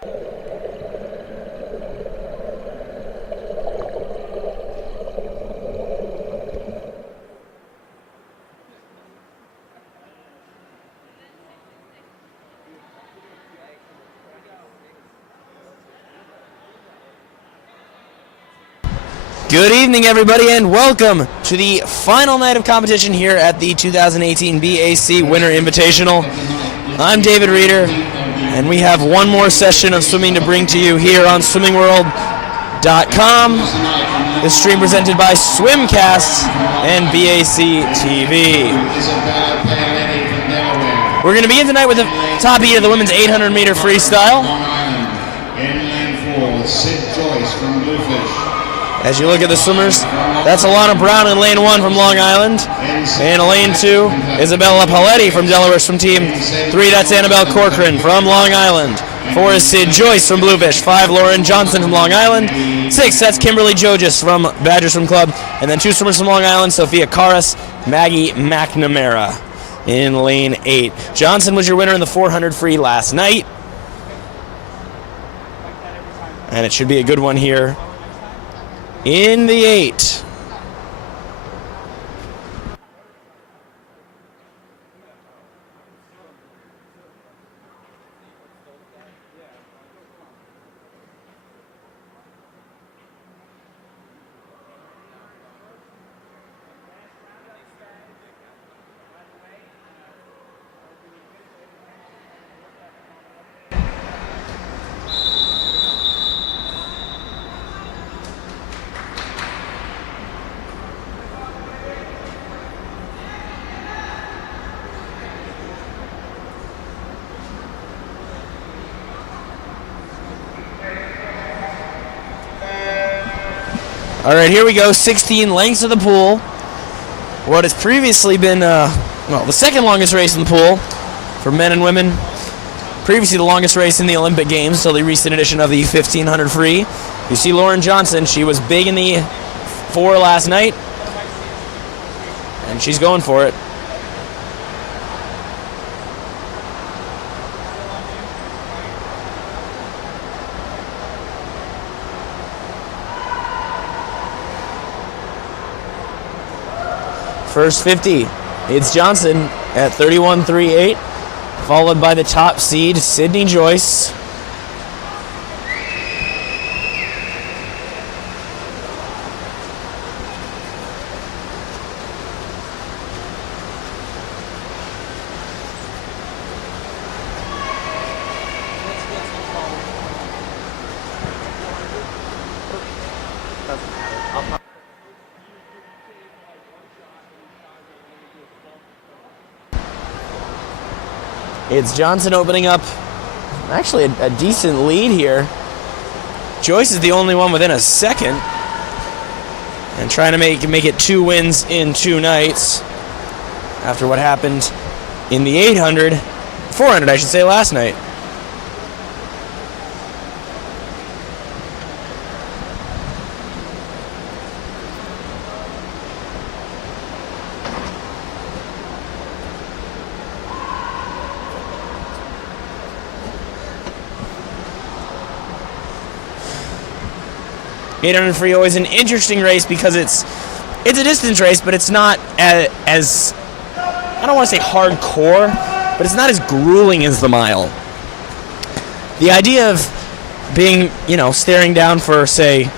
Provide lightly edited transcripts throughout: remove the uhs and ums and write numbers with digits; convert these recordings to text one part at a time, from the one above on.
Good evening, everybody, and welcome to the final night of competition here at the 2018 BAC Winter Invitational. I'm David Reeder, and we have one more session of swimming to bring to you here on swimmingworld.com. The stream presented by Swimcast and BAC TV. We're going to begin tonight with the top heat of the women's 800 meter freestyle. As you look at the swimmers, that's Alana Brown in lane 1 from Long Island. And in lane 2, Isabella Paletti from Delaware from team 3. That's Annabelle Corcoran from Long Island. 4 is Sid Joyce from Bluefish. 5, Lauren Johnson from Long Island. 6, that's Kimberly Jojas from Badger Swim Club. And then 2 swimmers from Long Island, Sophia Karas, Maggie McNamara in lane 8. Johnson was your winner in the 400 free last night. And it should be a good one here in the 8. All right, here we go. 16 lengths of the pool. What has previously been, the second longest race in the pool for men and women. Previously the longest race in the Olympic Games, so the recent edition of the 1500 free. You see Lauren Johnson. She was big in the 4 last night, and she's going for it. First 50, it's Johnson at 31.38, followed by the top seed, Sydney Joyce. It's Johnson opening up actually a decent lead here. Joyce is the only one within a second and trying to make it 2 wins in 2 nights after what happened in the 400 I should say, last night. Free always an interesting race because it's a distance race, but it's not as I don't want to say hardcore, but it's not as grueling as the mile. The idea of being, staring down for, say,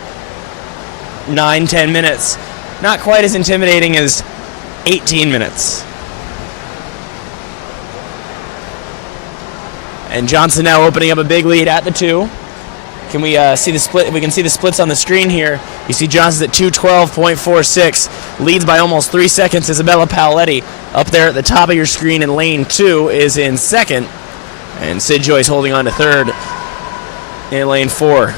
9-10 minutes, not quite as intimidating as 18 minutes. And Johnson now opening up a big lead at the 2. Can we see the split? We can see the splits on the screen here. You see Johnson's at 2:12.46, leads by almost 3 seconds. Isabella Paletti up there at the top of your screen in lane 2 is in second, and Sid Joyce holding on to third in lane 4.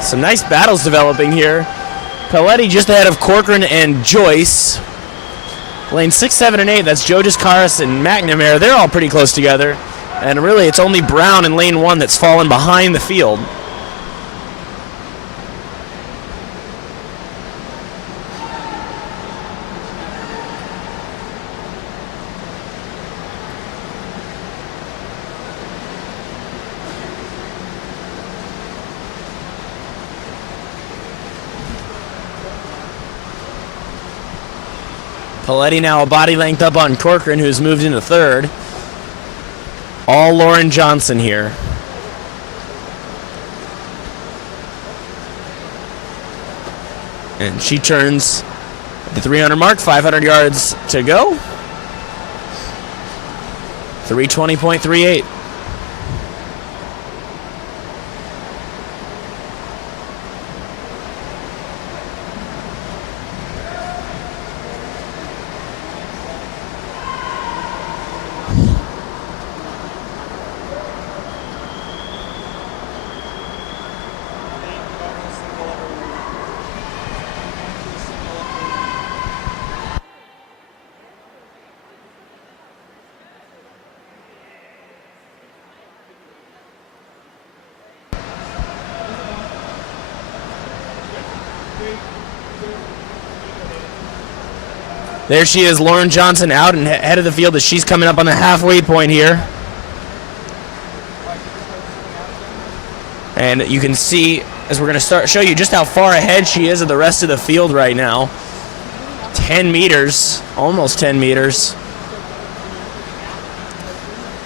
Some nice battles developing here. Paletti just ahead of Corcoran and Joyce. Lane 6, 7, and 8, that's Jojas, Karas, and McNamara. They're all pretty close together. And really, it's only Brown in lane 1 that's fallen behind the field. Paletti now a body length up on Corcoran, who's moved into third. All Lauren Johnson here. And she turns the 300 mark, 500 yards to go. 320.38. There she is, Lauren Johnson out and head of the field as she's coming up on the halfway point here. And you can see, as we're going to show you just how far ahead she is of the rest of the field right now. 10 meters, almost 10 meters.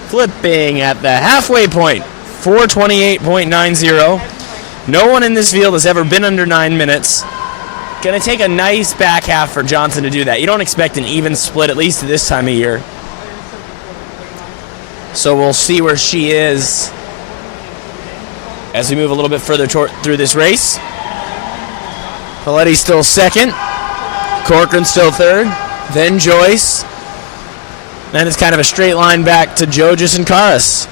Flipping at the halfway point, 428.90. No one in this field has ever been under 9 minutes. Going to take a nice back half for Johnson to do that. You don't expect an even split, at least this time of year. So we'll see where she is as we move a little bit further through this race. Paletti still second. Corcoran still third. Then Joyce. Then it's kind of a straight line back to Jojas and Karas.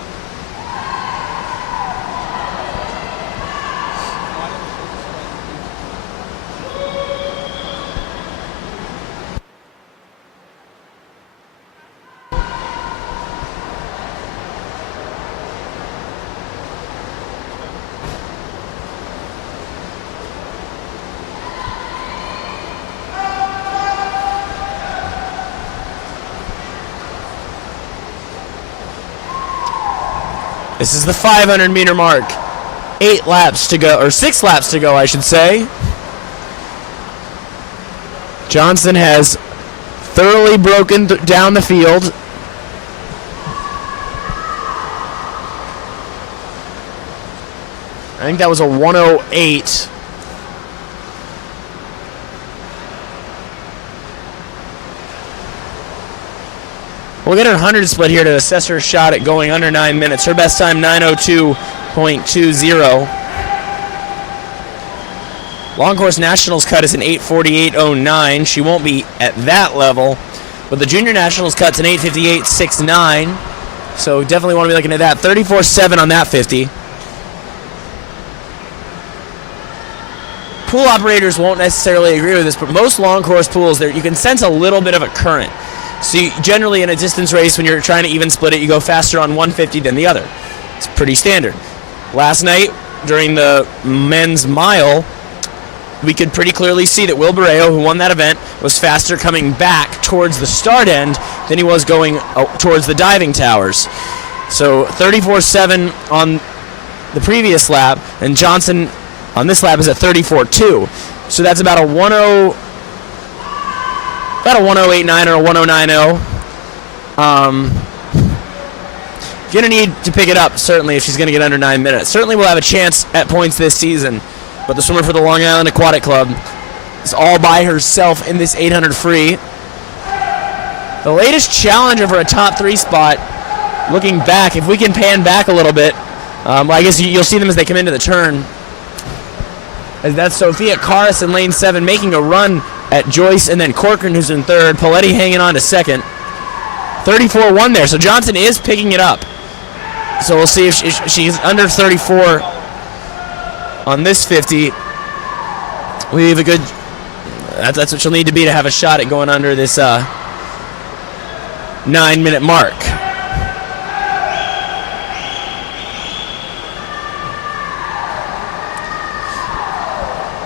This is the 500 meter mark. 8 laps to go, or 6 laps to go, I should say. Johnson has thoroughly broken down the field. I think that was a 108. We'll get a 100 split here to assess her shot at going under 9 minutes. Her best time, 9:02.20. Long course nationals cut is an 8:48.09. She won't be at that level, but the junior nationals cut's an 8:58.69. So definitely want to be looking at that. 34.7 on that 50. Pool operators won't necessarily agree with this, but most long course pools, there you can sense a little bit of a current. So generally in a distance race, when you're trying to even split it, you go faster on 150 than the other. It's pretty standard. Last night, during the men's mile, we could pretty clearly see that Will Borreo, who won that event, was faster coming back towards the start end than he was going towards the diving towers. So 34.7 on the previous lap, and Johnson on this lap is at 34.2. So that's about a 108.9 or a 109.0. Gonna need to pick it up, certainly, if she's gonna get under 9 minutes. Certainly will have a chance at points this season, but the swimmer for the Long Island Aquatic Club is all by herself in this 800 free. The latest challenger for a top 3 spot, looking back, if we can pan back a little bit, I guess you'll see them as they come into the turn. That's Sophia Karas in lane 7, making a run at Joyce, and then Corcoran, who's in third. Paletti hanging on to second. 34.1 there, so Johnson is picking it up. So we'll see if she's under 34 on this 50. We have a good... That's what she'll need to be to have a shot at going under this 9-minute mark.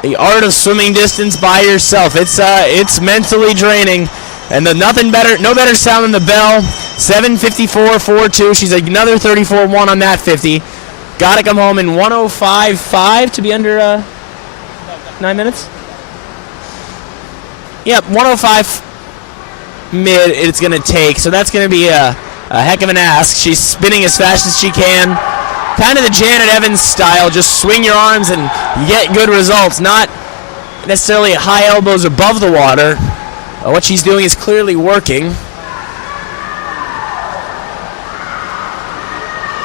The art of swimming distance by yourself. It's mentally draining, and no better sound than the bell. 7:54.42. She's another 34.1 on that 50. Got to come home in 105.5 to be under 9 minutes. Yep, 105. mid it's going to take. So that's going to be a heck of an ask. She's spinning as fast as she can. Kind of the Janet Evans style. Just swing your arms and get good results. Not necessarily at high elbows above the water. What she's doing is clearly working.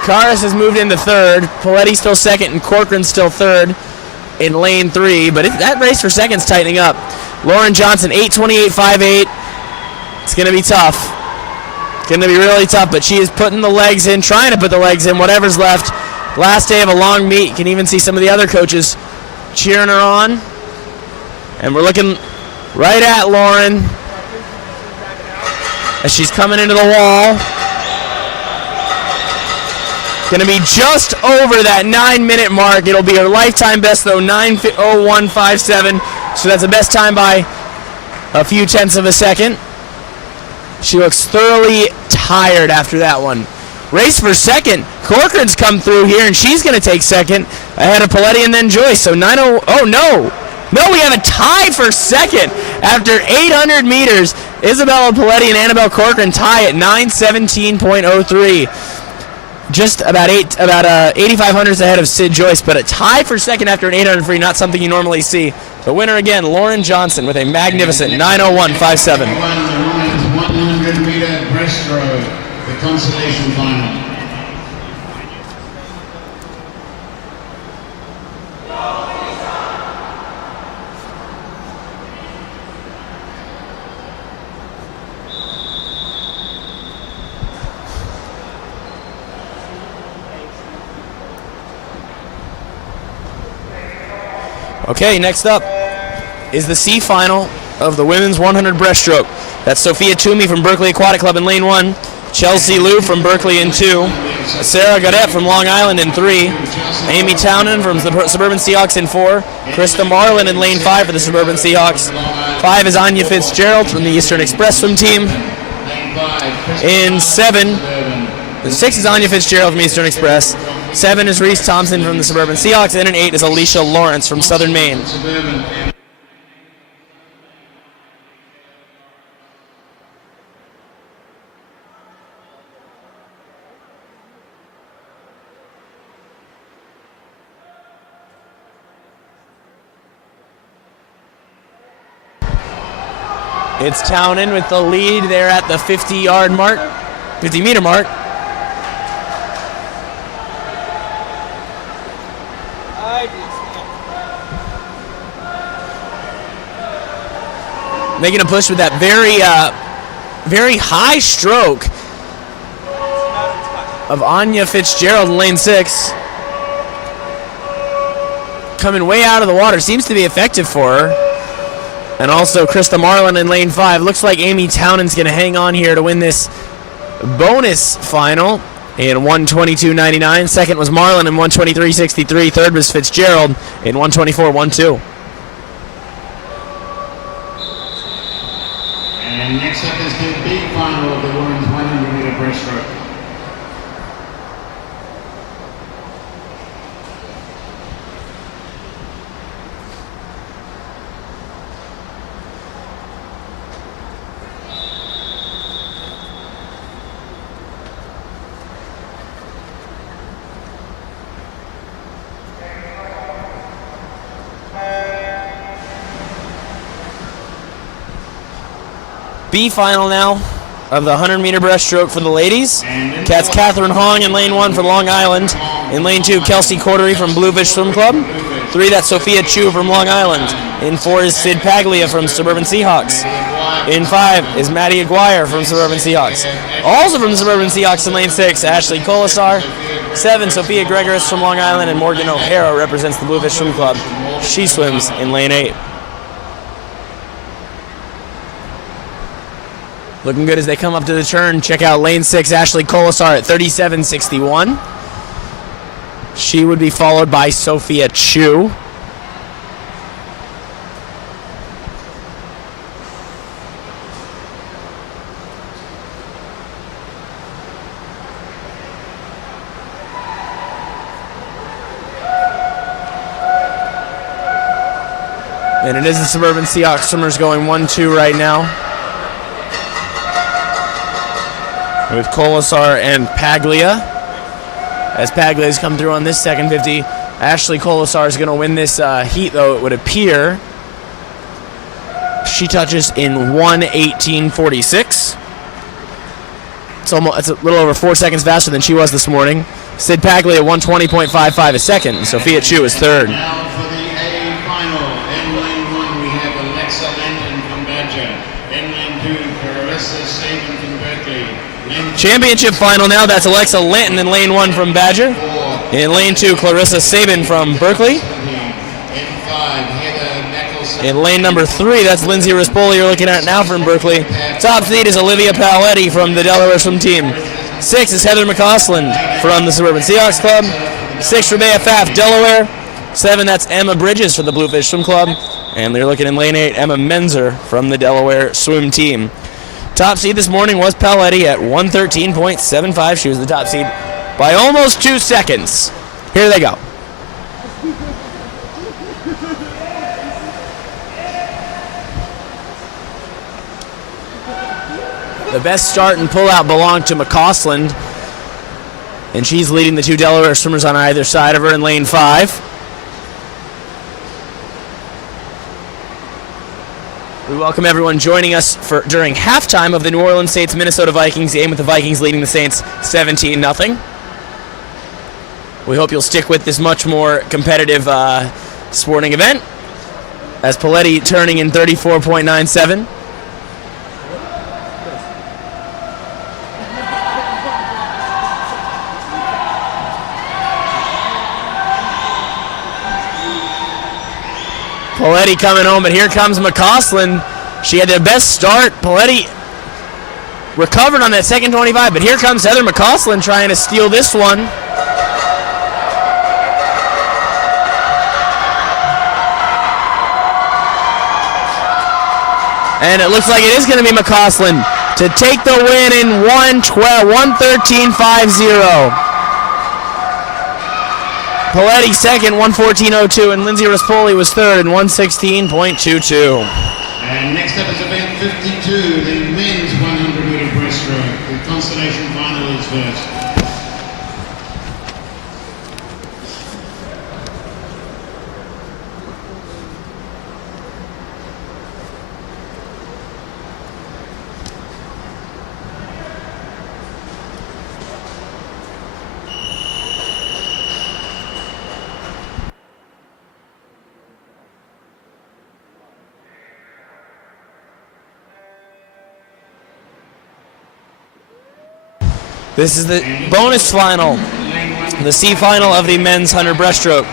Karas has moved into third. Paletti still second, and Corcoran still third in lane 3. But that race for second's tightening up. Lauren Johnson, 8:28.58. It's going to be tough. It's going to be really tough, but she is putting the legs in, trying to put the legs in, whatever's left. Last day of a long meet. You can even see some of the other coaches cheering her on. And we're looking right at Lauren as she's coming into the wall. Going to be just over that 9-minute mark. It'll be her lifetime best, though, 9:01.57. So that's the best time by a few tenths of a second. She looks thoroughly tired after that one. Race for second. Corcoran's come through here, and she's going to take second ahead of Paletti and then Joyce. So 9:00. Oh, no. No, we have a tie for second. After 800 meters, Isabella Paletti and Annabelle Corcoran tie at 9:17.03. Just about 85 hundredths ahead of Sid Joyce, but a tie for second after an 800 free, not something you normally see. The winner again, Lauren Johnson, with a magnificent 9:01.57. The women's 100-meter breaststroke, the Consolation Final. Okay, next up is the C final of the women's 100 breaststroke. That's Sophia Toomey from Berkeley Aquatic Club in lane 1, Chelsea Liu from Berkeley in 2, Sarah Gaudette from Long Island in 3, Amy Townend from the Suburban Seahawks in 4, Krista Marlin in lane 5 for the Suburban Seahawks. 5 is Anya Fitzgerald from the Eastern Express swim team. In 7, 6 is Anya Fitzgerald from Eastern Express. 7 is Reese Thompson from the Suburban Seahawks, and in 8 is Alicia Lawrence from Southern Maine. It's Townend with the lead there at the 50-yard mark, 50-meter mark. Making a push with that very high stroke of Anya Fitzgerald in lane 6. Coming way out of the water. Seems to be effective for her. And also Krista Marlin in lane 5. Looks like Amy Townend's going to hang on here to win this bonus final in 1:22.99. Second was Marlin in 1:23.63. Third was Fitzgerald in 1:24.12. And next up is the B final of the women's 100-meter breaststroke. B final now of the 100-meter breaststroke for the ladies. That's Catherine Hong in lane 1 for Long Island. In lane 2, Kelsey Cordery from Bluefish Swim Club. 3, that's Sophia Chu from Long Island. In 4 is Sid Paglia from Suburban Seahawks. In 5 is Maddie Aguirre from Suburban Seahawks. Also from Suburban Seahawks in lane 6, Ashley Colasar. 7, Sophia Gregoris from Long Island, and Morgan O'Hara represents the Bluefish Swim Club. She swims in lane 8. Looking good as they come up to the turn. Check out lane 6, Ashley Colasar at 37.61. She would be followed by Sophia Chu. And it is the Suburban Seahawks swimmers going 1-2 right now. with Colasar and Paglia. As Paglia's come through on this second 50, Ashley Colasar is going to win this heat, though it would appear. She touches in 1:18.46. It's a little over 4 seconds faster than she was this morning. Sid Paglia 1:20.55 a second. Sophia Chu is third. Now for the A final. In lane 1 we have Alexa Lenton from Badger. In lane 2, Clarissa Sabin from Berkeley. Championship final now. That's Alexa Linton in lane 1 from Badger. In lane 2, Clarissa Sabin from Berkeley. In lane number 3, that's Lindsay Rispoli you're looking at now from Berkeley. Top seed is Olivia Paletti from the Delaware swim team. 6 is Heather McCausland from the Suburban Seahawks Club. 6 for Bea Pfaff, Delaware. 7, that's Emma Bridges for the Bluefish Swim Club. And they're looking in lane 8, Emma Menzer from the Delaware swim team. Top seed this morning was Paletti at 1:13.75. She was the top seed by almost 2 seconds. Here they go. The best start and pullout belonged to McCausland, and she's leading the 2 Delaware swimmers on either side of her in lane 5. We welcome everyone joining us during halftime of the New Orleans Saints-Minnesota Vikings game, with the Vikings leading the Saints 17-0. We hope you'll stick with this much more competitive sporting event, as Paletti turning in 34.97. Paletti coming home, but here comes McCausland. She had the best start. Paletti recovered on that second 25, but here comes Heather McCausland trying to steal this one. And it looks like it is going to be McCausland to take the win in 1:13.50. Paletti second, 1:14.02, and Lindsay Rispoli was third in 1:16.22. And next up is event 52, the men's 100-meter breaststroke. The Consolation Final is first. This is the bonus final, the C final of the men's 100 breaststroke.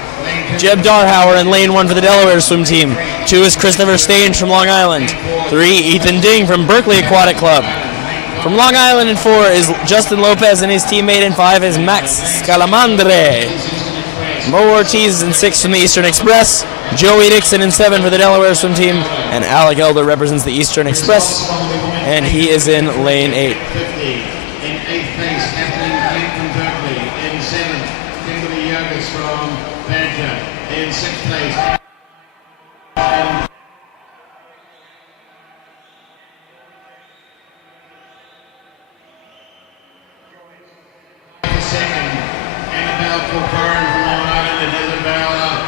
Jeb Darhauer in lane 1 for the Delaware swim team. 2 is Christopher Stange from Long Island. 3, Ethan Ding from Berkeley Aquatic Club. From Long Island in 4 is Justin Lopez and his teammate. In 5 is Max Scalamandre. Mo Ortiz in 6 from the Eastern Express. Joey Dixon in 7 for the Delaware swim team. And Alec Elder represents the Eastern Express, and he is in lane 8. From Badger in 6th place.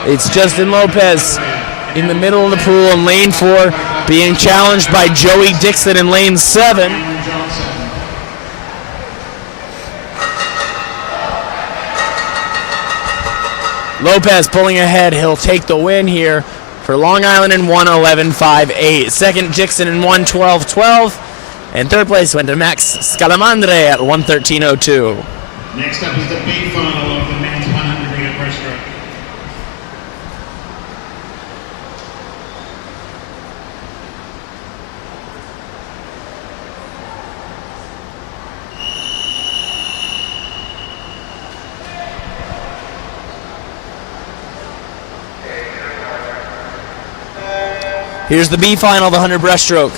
It's Justin Lopez in the middle of the pool in lane 4, being challenged by Joey Dixon in lane 7. Lopez pulling ahead. He'll take the win here for Long Island in 1:11.58. Second, Dixon in 1:12.12. And third place went to Max Scalamandre at 1:13.02. Next up is the B final of the men's 100-meter breaststroke. Here's the B final of the 100 breaststroke.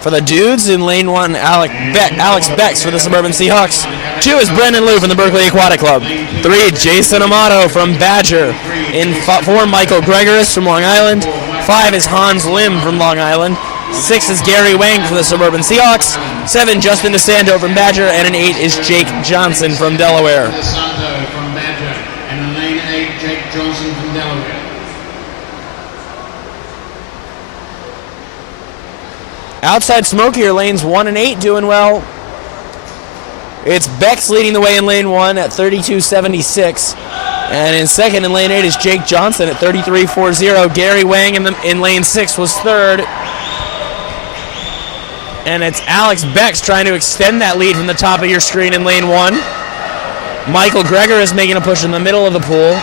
For the dudes, in lane 1, Alex Becks for the Suburban Seahawks. 2 is Brendan Liu from the Berkeley Aquatic Club. 3, Jason Amato from Badger. In 4, Michael Gregoris from Long Island. 5 is Hans Lim from Long Island. 6 is Gary Wang from the Suburban Seahawks. 7, Justin DeSanto from Badger, and an 8 is Jake Johnson from Delaware. DeSanto from Badger, and in lane 8, Jake Johnson from Delaware. Outside smokier lanes 1 and 8 doing well. It's Bex leading the way in lane 1 at 32.76. And in second in lane 8 is Jake Johnson at 33.40. Gary Wang in lane 6 was third. And it's Alex Bex trying to extend that lead from the top of your screen in lane 1. Michael Gregory is making a push in the middle of the pool.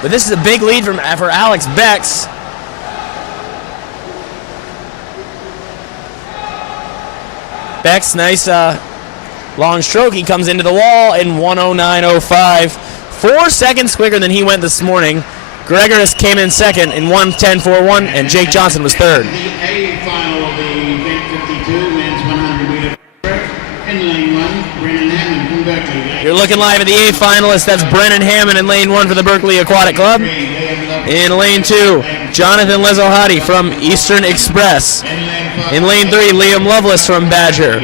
But this is a big lead for Alex Bex. Bex, nice long stroke. He comes into the wall in 109.05. 4 seconds quicker than he went this morning. Gregoris came in second in 110.41, and Jake Johnson was third. The A final of the event 52, men's 100 meter in lane 1, Brennan Hammond from Berkeley. You're looking live at the A finalist. That's Brennan Hammond in lane 1 for the Berkeley Aquatic Club. In lane 2, Jonathan Lezohati from Eastern Express. In lane 3, Liam Lovelace from Badger.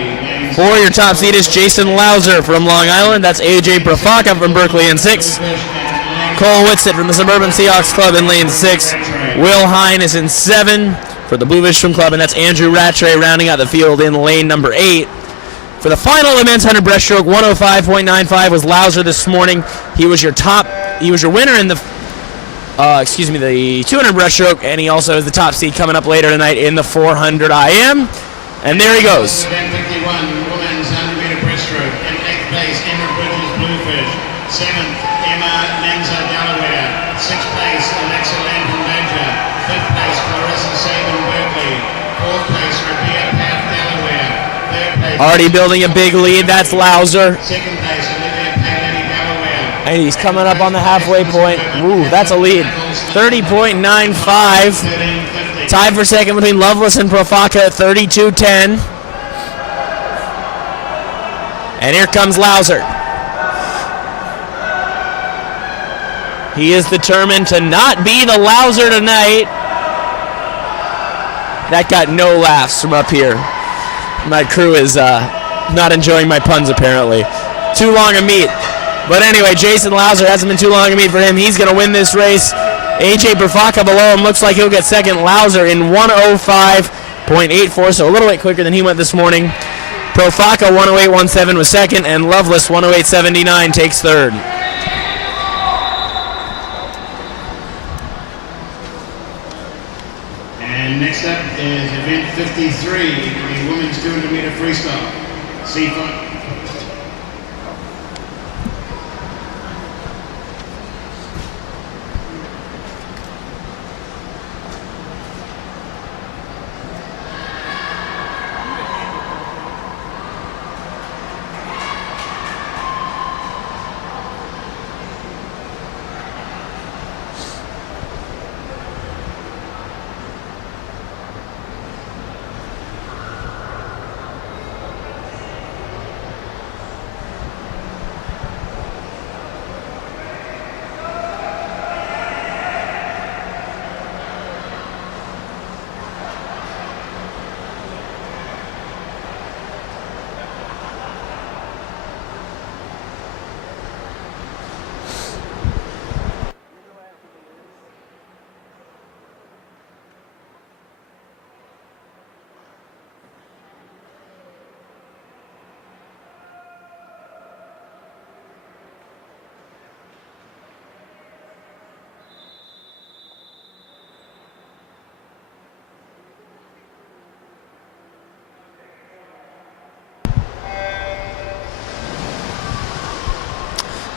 4, your top seed is Jason Lauser from Long Island. That's AJ Profaka from Berkeley in 6. Cole Whitsitt from the Suburban Seahawks Club in lane 6. Will Hine is in 7 for the Blue Fish Swim Club, and that's Andrew Rattray rounding out the field in lane number 8. For the final of the men's 100 breaststroke, 105.95 was Lauser this morning. He was your winner in the the 200 breaststroke, and he also is the top seed coming up later tonight in the 400 IM. And there he goes. Event 51, women's 100 meter breaststroke. In 8th place, Emma Bridges, Bluefish. 7th, Emma Lenza, Delaware. 6th place, Alexa Land from Badger. 5th place, Clarissa Sabin, Berkeley. 4th place, Rabia Path, Delaware. 3rd place, Already building a big lead. That's Lauser. 2nd place, Olivia Paley, Delaware. And he's coming up on the halfway point. Ooh, that's a lead. 30.95. 13:50. Tied for second between Lovelace and Profaka at 32.10. And here comes Lauser. He is determined to not be the Lauser tonight. That got no laughs from up here. My crew is not enjoying my puns apparently. Too long a meet. But anyway, Jason Lauser hasn't been too long a meet for him. He's going to win this race. AJ Profaka below him looks like he'll get second. Lauser in 105.84, so a little bit quicker than he went this morning. Profaka 108.17 was second, and Lovelace 108.79 takes third. And next up is event 53, the women's 200 meter freestyle. C5.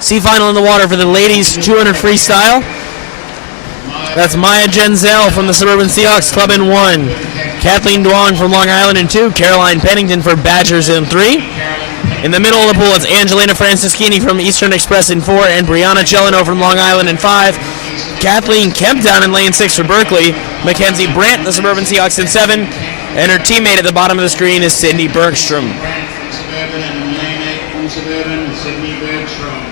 C final in the water for the ladies 200 freestyle. That's Maya Genzel from the Suburban Seahawks Club in 1. Kathleen Duong from Long Island in 2. Caroline Pennington for Badgers in 3. In the middle of the pool, it's Angelina Francischini from Eastern Express in 4. And Brianna Celino from Long Island in 5. Kathleen Kemp down in lane 6 for Berkeley. Mackenzie Brandt, the Suburban Seahawks in 7. And her teammate at the bottom of the screen is Sydney Bergstrom. Brandt from Suburban, and in lane 8 from Suburban, Sydney Bergstrom.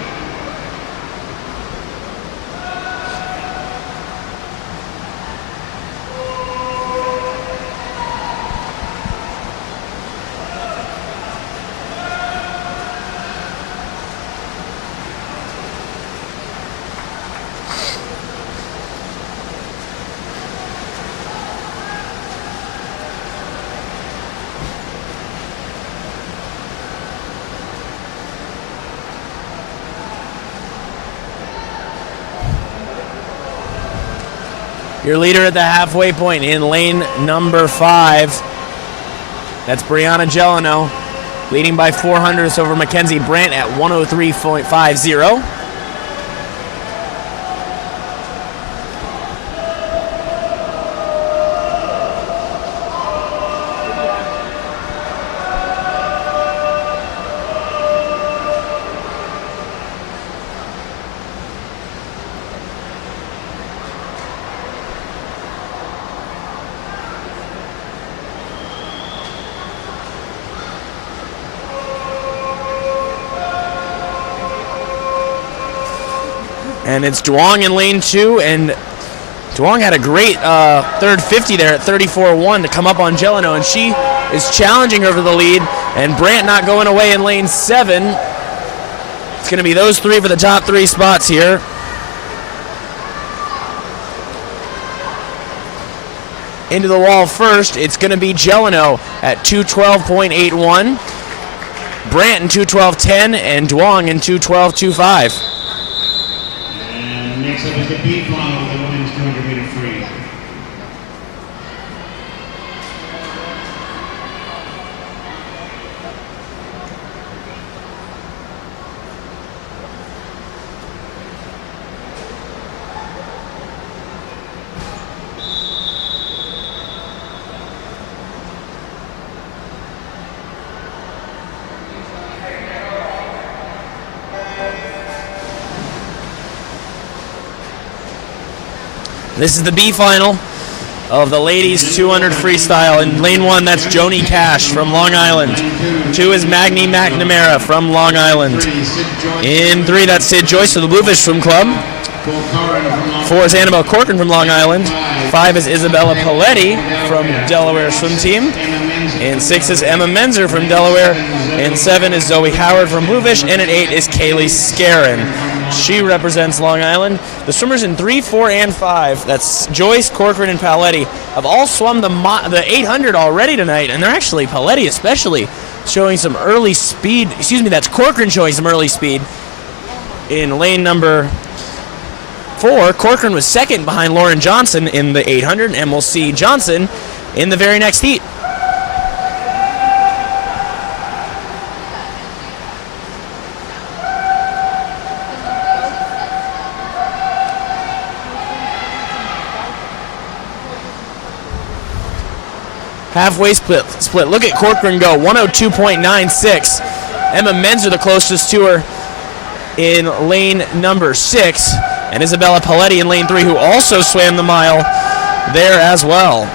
Your leader at the halfway point in lane number 5. That's Brianna Gelano, leading by 400ths over Mackenzie Brandt at 103.50. And it's Duong in lane 2, and Duong had a great third 50 there at 34.1 to come up on Gelano, and she is challenging her for the lead, and Brandt not going away in lane 7. It's going to be those three for the top 3 spots here. Into the wall first, it's going to be Gelano at 212.81, Brandt in 212.10, and Duong in 212.25. Next up is the B final of the women's 200 meter free. This is the B final of the ladies 200 freestyle. In lane 1, that's Joni Cash from Long Island. 2 is Magni McNamara from Long Island. In 3, that's Sid Joyce of the Bluefish Swim Club. 4 is Annabelle Corcoran from Long Island. 5 is Isabella Paletti from Delaware Swim Team. In 6 is Emma Menzer from Delaware. In 7 is Zoe Howard from Bluefish. And in 8 is Kaylee Scarron. She represents Long Island. The swimmers in 3, 4, and 5, that's Joyce, Corcoran, and Paletti, have all swum the 800 already tonight, and they're actually, Paletti especially, showing some early speed. Excuse me, that's Corcoran showing some early speed in lane number 4. Corcoran was second behind Lauren Johnson in the 800, and we'll see Johnson in the very next heat. Halfway split. Look at Corcoran go, 102.96. Emma Menzer the closest to her in lane number 6. And Isabella Paletti in lane 3, who also swam the mile there as well.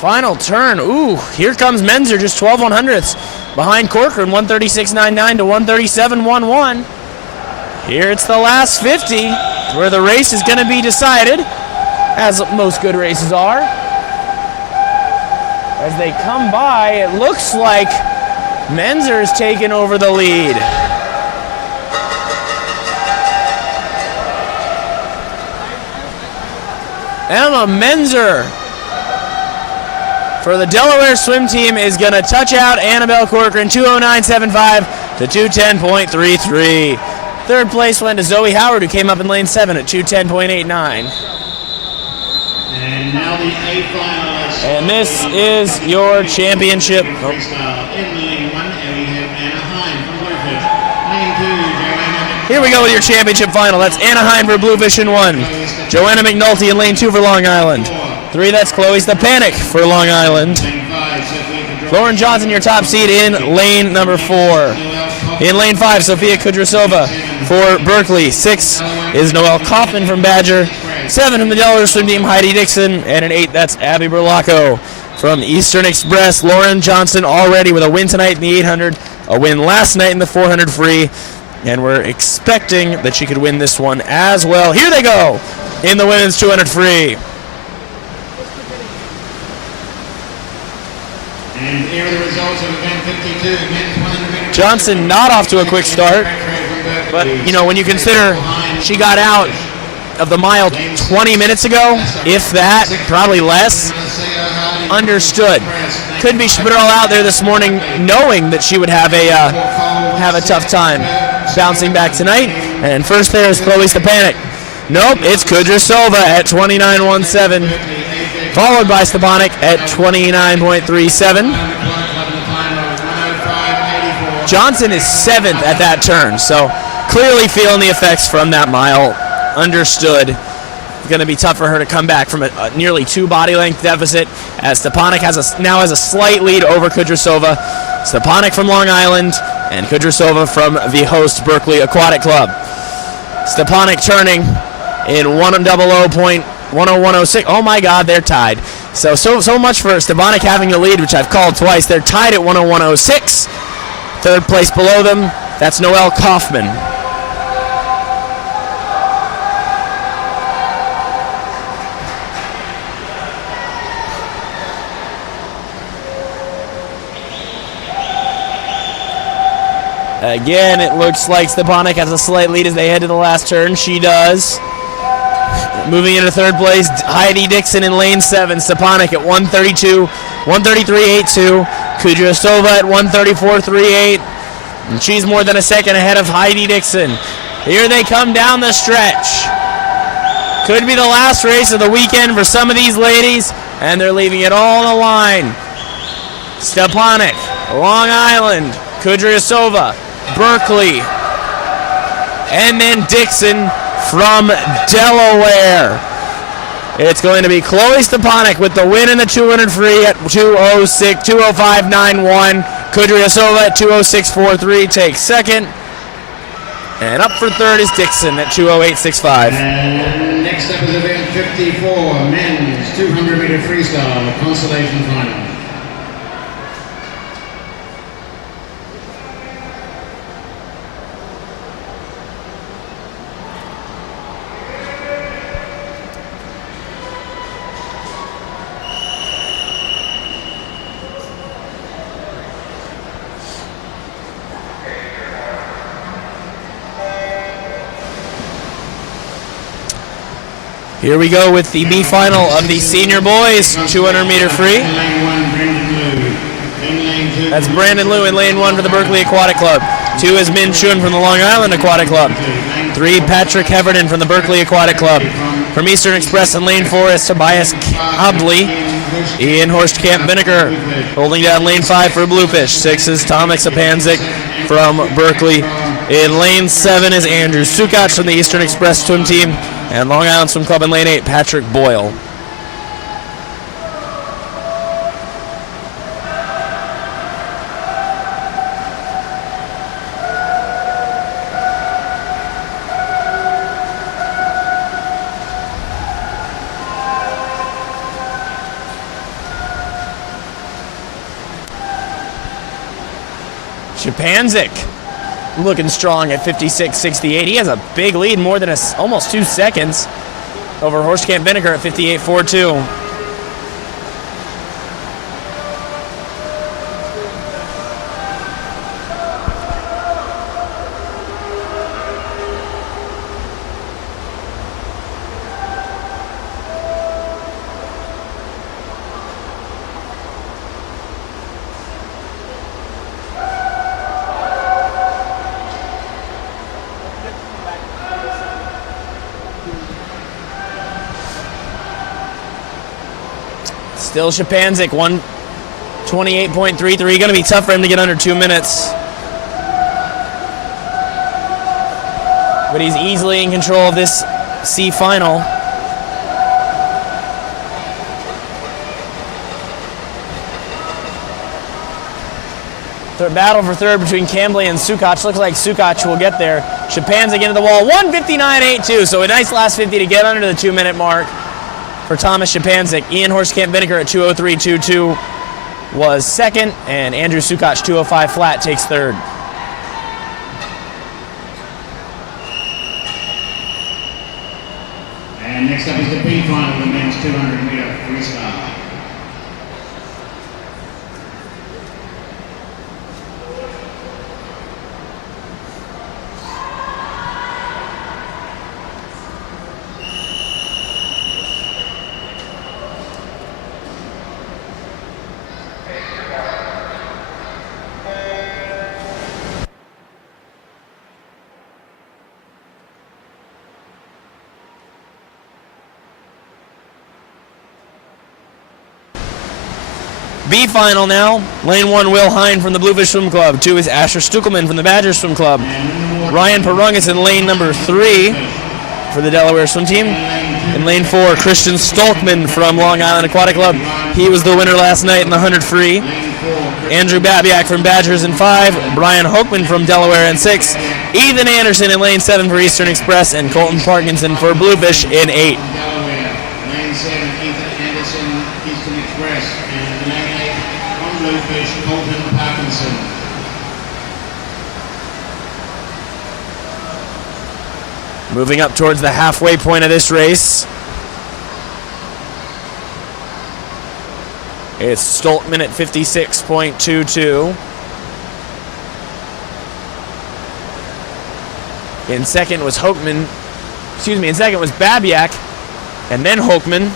Final turn. Ooh, here comes Menzer, just 12 100ths behind Corcoran, 136.99 to 137.11. Here it's the last 50, where the race is going to be decided, as most good races are. As they come by, it looks like Menzer is taking over the lead. Emma Menzer for the Delaware swim team is going to touch out Annabelle Corcoran, 209.75 to 210.33. Third place went to Zoe Howard, who came up in lane 7 at 210.89. And now the A finalists. And this is your championship. Freestyle. In lane 1, we have Anna Hine from Bluefish. Lane 2, Joanna. Here we go with your championship final. That's Anaheim for Bluefish in 1. Joanna McNulty in lane 2 for Long Island. 3, that's Chloe Stepanek for Long Island. Lauren Johnson, your top seed in lane number 4. In lane 5, Sofia Kudrasova for Berkeley. 6 is Noelle Kaufman from Badger. 7 from the Delaware swim team, Heidi Dixon. And in 8, that's Abby Berlacco from Eastern Express. Lauren Johnson already with a win tonight in the 800, a win last night in the 400 free. And we're expecting that she could win this one as well. Here they go in the women's 200 free. And here are the results of event 52, men's 100 meter. Johnson not off to a quick start, but you know, when you consider she got out of the mile 20 minutes ago, if that, probably less. Understood. Could be she put it all out there this morning, knowing that she would have a tough time bouncing back tonight. And first there is Chloe Stepanek. Nope, it's Kudryasova at 29.17, followed by Stepanek at 29.37. Johnson is 7th at that turn, so clearly feeling the effects from that mile. Understood. It's going to be tough for her to come back from a nearly 2 body length deficit, as Stepanek now has a slight lead over Kudryasova. Stepanek from Long Island and Kudryasova from the host Berkeley Aquatic Club. Stepanek turning in 1:00.101.06. Oh my God, they're tied. So much for Stepanek having the lead, which I've called twice. They're tied at 1:01.06. Third place below them, that's Noelle Kaufman. Again, it looks like Stepanek has a slight lead as they head to the last turn. She does. Moving into third place, Heidi Dixon in lane 7. Stepanek at 133.82. Kudryasova at 134.38. And she's more than a second ahead of Heidi Dixon. Here they come down the stretch. Could be the last race of the weekend for some of these ladies, and they're leaving it all on the line. Stepanek, Long Island, Kudryasova, Berkeley, and then Dixon from Delaware. It's going to be Chloe Stepanek with the win in the 200 free at 2:05.91. Kudryasova at 2:06.43 takes second. And up for third is Dixon at 2:08.65. And next up is event 54, men's 200 meter freestyle, Consolation Final. Here we go with the B final of the senior boys 200 meter free. That's Brandon Liu in lane 1 for the Berkeley Aquatic Club. 2 is Min Chun from the Long Island Aquatic Club. 3, Patrick Heverden from the Berkeley Aquatic Club. From Eastern Express in lane 4 is Tobias Kabley. Ian Horstkamp Vinegar holding down lane 5 for Bluefish. 6 is Tomek Sapanzik from Berkeley. In lane 7 is Andrew Sukac from the Eastern Express swim team. And Long Island Swim Club in lane 8, Patrick Boyle. Shapanzik looking strong at 56.68. He has a big lead, more than almost 2 seconds over Horstkamp Vinegar at 58.42. Still Shapanzik, 128.33. Going to be tough for him to get under 2 minutes. But he's easily in control of this C final. Third battle for third between Cambly and Sukac. Looks like Sukac will get there. Shapanzik into the wall, 159.82. So a nice last 50 to get under the 2 minute mark for Thomas Shapanzik. Ian Horstkamp Vinegar at 2:03.22 was second, and Andrew Sukac 2:05 flat takes third. And next up is the B final, the men's 200 meter freestyle. B final now. Lane 1, Will Hine from the Bluefish Swim Club. 2 is Asher Stuckelman from the Badger Swim Club. Ryan Perungus in lane number 3 for the Delaware Swim Team. In lane 4, Christian Stolkman from Long Island Aquatic Club. He was the winner last night in the 100 free. Andrew Babiak from Badgers in 5. Brian Hochman from Delaware in 6. Ethan Anderson in lane 7 for Eastern Express. And Colton Parkinson for Bluefish in 8. Lane 7, Ethan Anderson, Eastern Express. And lane 8, on Bluefish, Colton Parkinson. Moving up towards the halfway point of this race. It's Stoltman at 56.22. In second was Hochman. In second was Babiak, and then Hochman.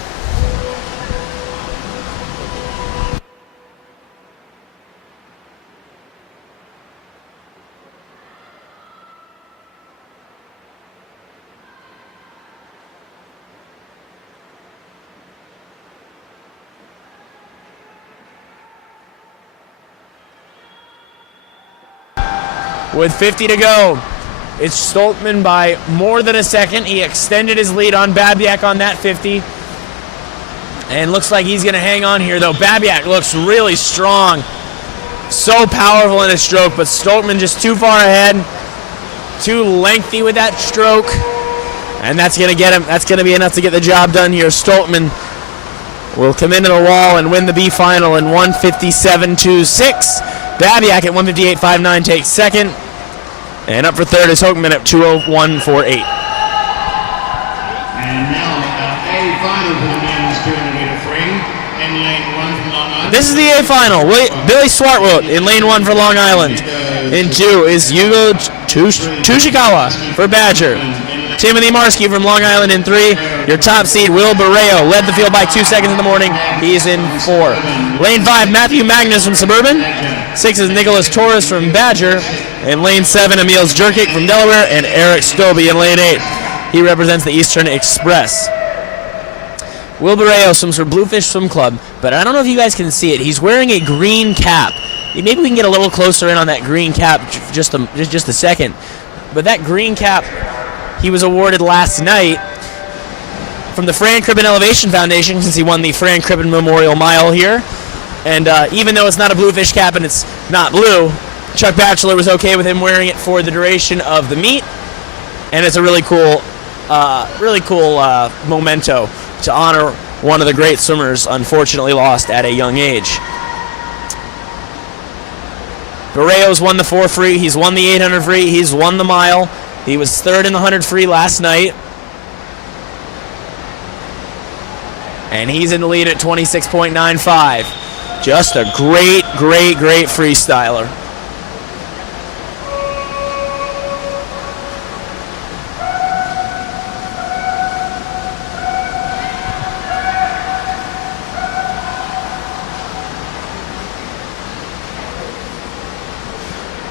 With 50 to go, it's Stoltman by more than a second. He extended his lead on Babiak on that 50. And looks like he's going to hang on here, though. Babiak looks really strong. So powerful in his stroke, but Stoltman just too far ahead. Too lengthy with that stroke. And that's going to get him. That's going to be enough to get the job done here. Stoltman will come into the wall and win the B final in 157.26. Babiak at 158.59 takes second. And up for third is Hochman at 201.48. And now A final for the men's 200 meter free. In lane 1 from Long Island. This is the A final. Billy Swartwood in lane 1 for Long Island. In 2 is Yugo Tushikawa for Badger. Timothy Marsky from Long Island in 3. Your top seed, Will Barreo, led the field by 2 seconds in the morning. He's in 4. Lane 5, Matthew Magnus from Suburban. 6 is Nicholas Torres from Badger. In lane 7, Emil's Jerkic from Delaware. And Eric Stobie in lane 8. He represents the Eastern Express. Will Barreo swims for Bluefish Swim Club, but I don't know if you guys can see it. He's wearing a green cap. Maybe we can get a little closer in on that green cap just a second. But that green cap he was awarded last night from the Fran Cribbin Elevation Foundation, since he won the Fran Cribbin Memorial Mile here. And even though it's not a Bluefish cap and it's not blue, Chuck Batchelor was okay with him wearing it for the duration of the meet. And it's a really cool memento to honor one of the great swimmers unfortunately lost at a young age. Barreo's won the 4 free. He's won the 800 free. He's won the mile. He was third in the 100 free last night. And he's in the lead at 26.95. Just a great freestyler.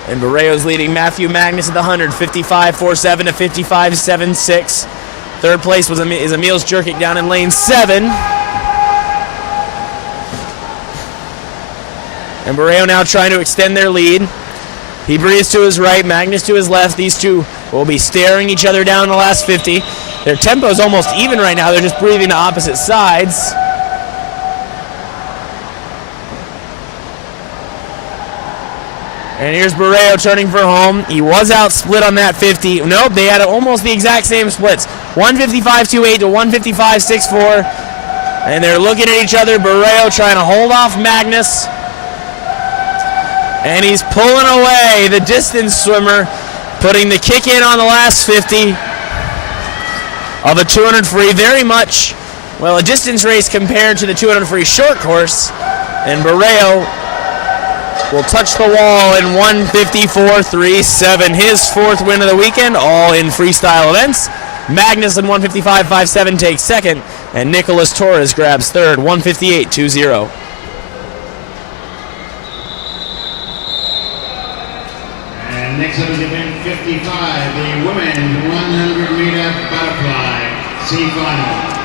And Barreo's leading Matthew Magnus at the 100, 55.47 to 55.76. Third place is Emil's Jerkic down in lane 7. And Barreo now trying to extend their lead. He breathes to his right, Magnus to his left. These two will be staring each other down in the last 50. Their tempo is almost even right now. They're just breathing to opposite sides. And here's Barreo turning for home. He was out split on that 50. Nope, they had almost the exact same splits. 155.28 to 155.64. And they're looking at each other. Barreo trying to hold off Magnus. And he's pulling away the distance swimmer, putting the kick in on the last 50 of a 200 free. Very much, well, a distance race compared to the 200 free short course. And Barreo will touch the wall in 154.37. His fourth win of the weekend, all in freestyle events. Magnus in 155.57 takes second, and Nicholas Torres grabs third, 158.20. And next up is event 55, the women's 100 meter butterfly C final.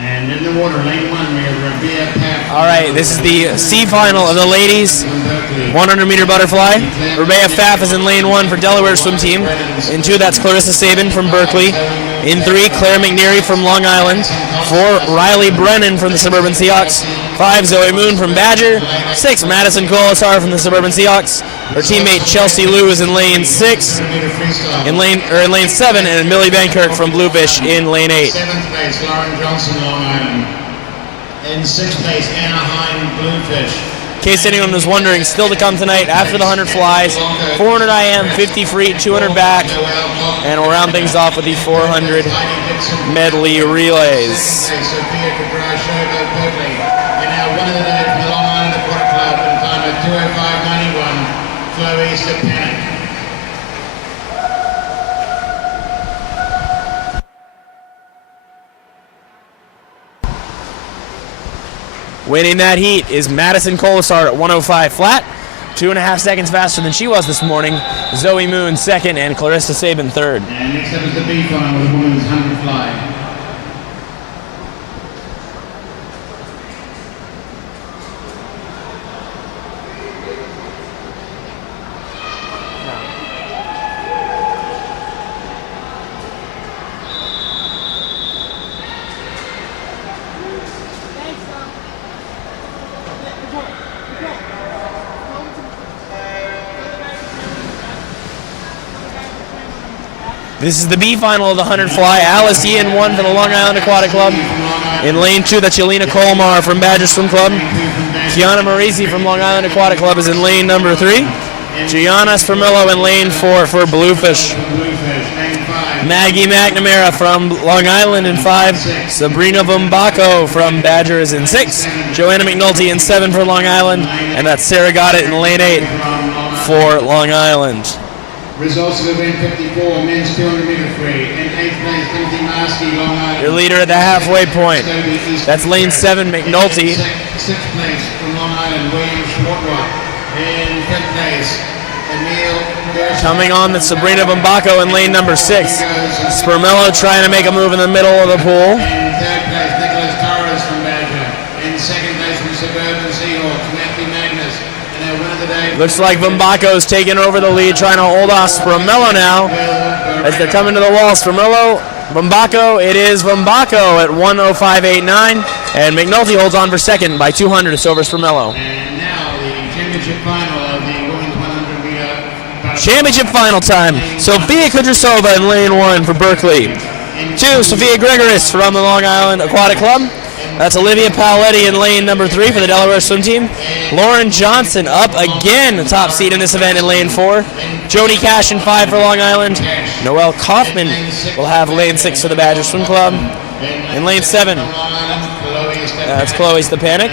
And in the water, lane 1, we have Rabia Paf. All right, this is the C final of the ladies 100-meter butterfly. Rabia Pfaff is in lane 1 for Delaware swim team. In 2, that's Clarissa Sabin from Berkeley. In 3, Claire McNeary from Long Island. 4, Riley Brennan from the Suburban Seahawks. 5, Zoe Moon from Badger. 6, Madison Colasar from the Suburban Seahawks. Her teammate Chelsea Liu is in lane 6. In lane 7, and Millie Bankirk from Bluefish in lane 8. 7th place, Lauren Johnson, Long Island. In 6th place, Anna Hine, Bluefish. In case anyone was wondering, still to come tonight after the 100 flies, 400 IM, 50 free, 200 back, and we'll round things off with the 400 medley relays. Sophia Kadrashova, Berkeley. And now one of the day from the Long Island Aquatic Club in time at 2:05.91, Chloe Stepanek. Winning that heat is Madison Colasar at 105 flat, 2.5 seconds faster than she was this morning. Zoe Moon second, and Clarissa Sabin third. And next up is the B final with the women's 100 fly. This is the B final of the 100 fly. Alice Ian won for the Long Island Aquatic Club. In lane 2, that's Yelena Colmar from Badger Swim Club. Kiana Marisi from Long Island Aquatic Club is in lane number 3. Gianna Spermillo in lane 4 for Bluefish. Maggie McNamara from Long Island in 5. Sabrina Vumbako from Badger is in 6. Joanna McNulty in 7 for Long Island. And that's Sarah Goddard in lane 8 for Long Island. Results of event 54, men's 200 meter free. In 8th place, Timothy Maskey, Long Island. Your leader at the halfway point. That's lane 7, McNulty. 6th place from Long Island, William Schwartwa. In 5th place, Emil. Coming on, that's Sabrina Vumbako in lane number 6. Spermillo trying to make a move in the middle of the pool. In 3rd place, Nicholas Torres from Badger. In 2nd place from Suburban Seahawks, Matthew Magnus. And our winner today. Looks like Vumbako's taking over the lead, trying to hold off Spermillo now as they're coming to the wall. Spermillo, Vumbako, it is Vumbako at 1:05.89, and McNulty holds on for second by 200 over Spermillo. And now the championship final of the women's 100 meter. Championship final time. Sophia Kudrasova in lane 1 for Berkeley. 2, Sophia Gregoris from the Long Island Aquatic Club. That's Olivia Paoletti in lane number 3 for the Delaware swim team. Lauren Johnson up again, the top seed in this event in lane 4. Joni Cash in 5 for Long Island. Noelle Kaufman will have lane 6 for the Badger Swim Club. In lane 7, that's Chloe Stepanek.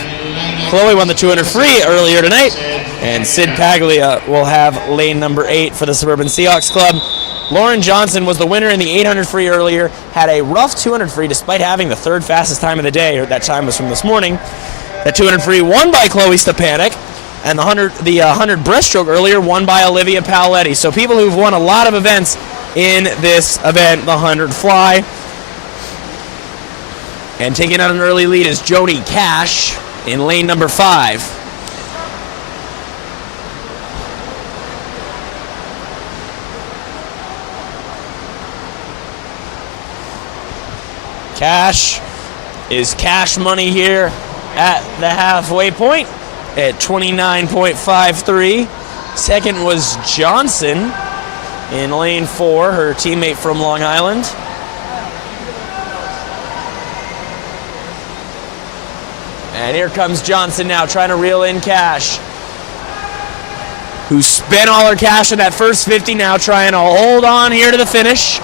Chloe won the 200 free earlier tonight. And Sid Paglia will have lane number 8 for the Suburban Seahawks Club. Lauren Johnson was the winner in the 800 free earlier, had a rough 200 free despite having the 3rd fastest time of the day, or that time was from this morning. That 200 free won by Chloe Stepanek, and the 100 breaststroke earlier won by Olivia Paoletti. So people who've won a lot of events in this event, the 100 fly. And taking out an early lead is Joni Cash in lane number 5. Cash is cash money here at the halfway point at 29.53. Second was Johnson in lane 4, her teammate from Long Island. And here comes Johnson now trying to reel in Cash, who spent all her cash in that first 50, now trying to hold on here to the finish.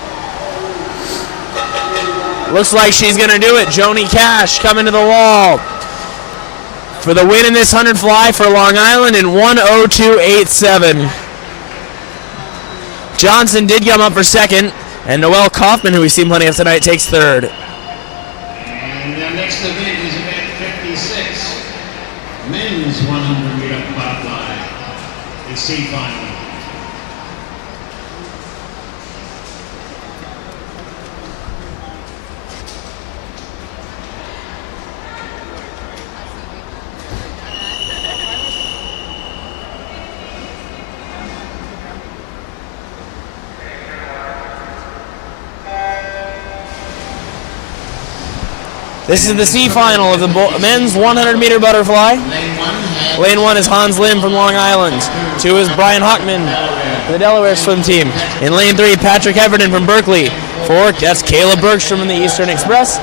Looks like she's going to do it. Joni Cash coming to the wall for the win in this 100 fly for Long Island in 1:02.87. Johnson did come up for second, and Noelle Kaufman, who we've seen plenty of tonight, takes third. And the next event is event 56, men's 100 meter butterfly. The C final. This is the C final of the men's 100-meter butterfly. Lane 1 is Hans Lim from Long Island. 2 is Brian Hockman for the Delaware swim team. In lane 3, Patrick Everton from Berkeley. 4, that's Caleb Bergstrom from the Eastern Express.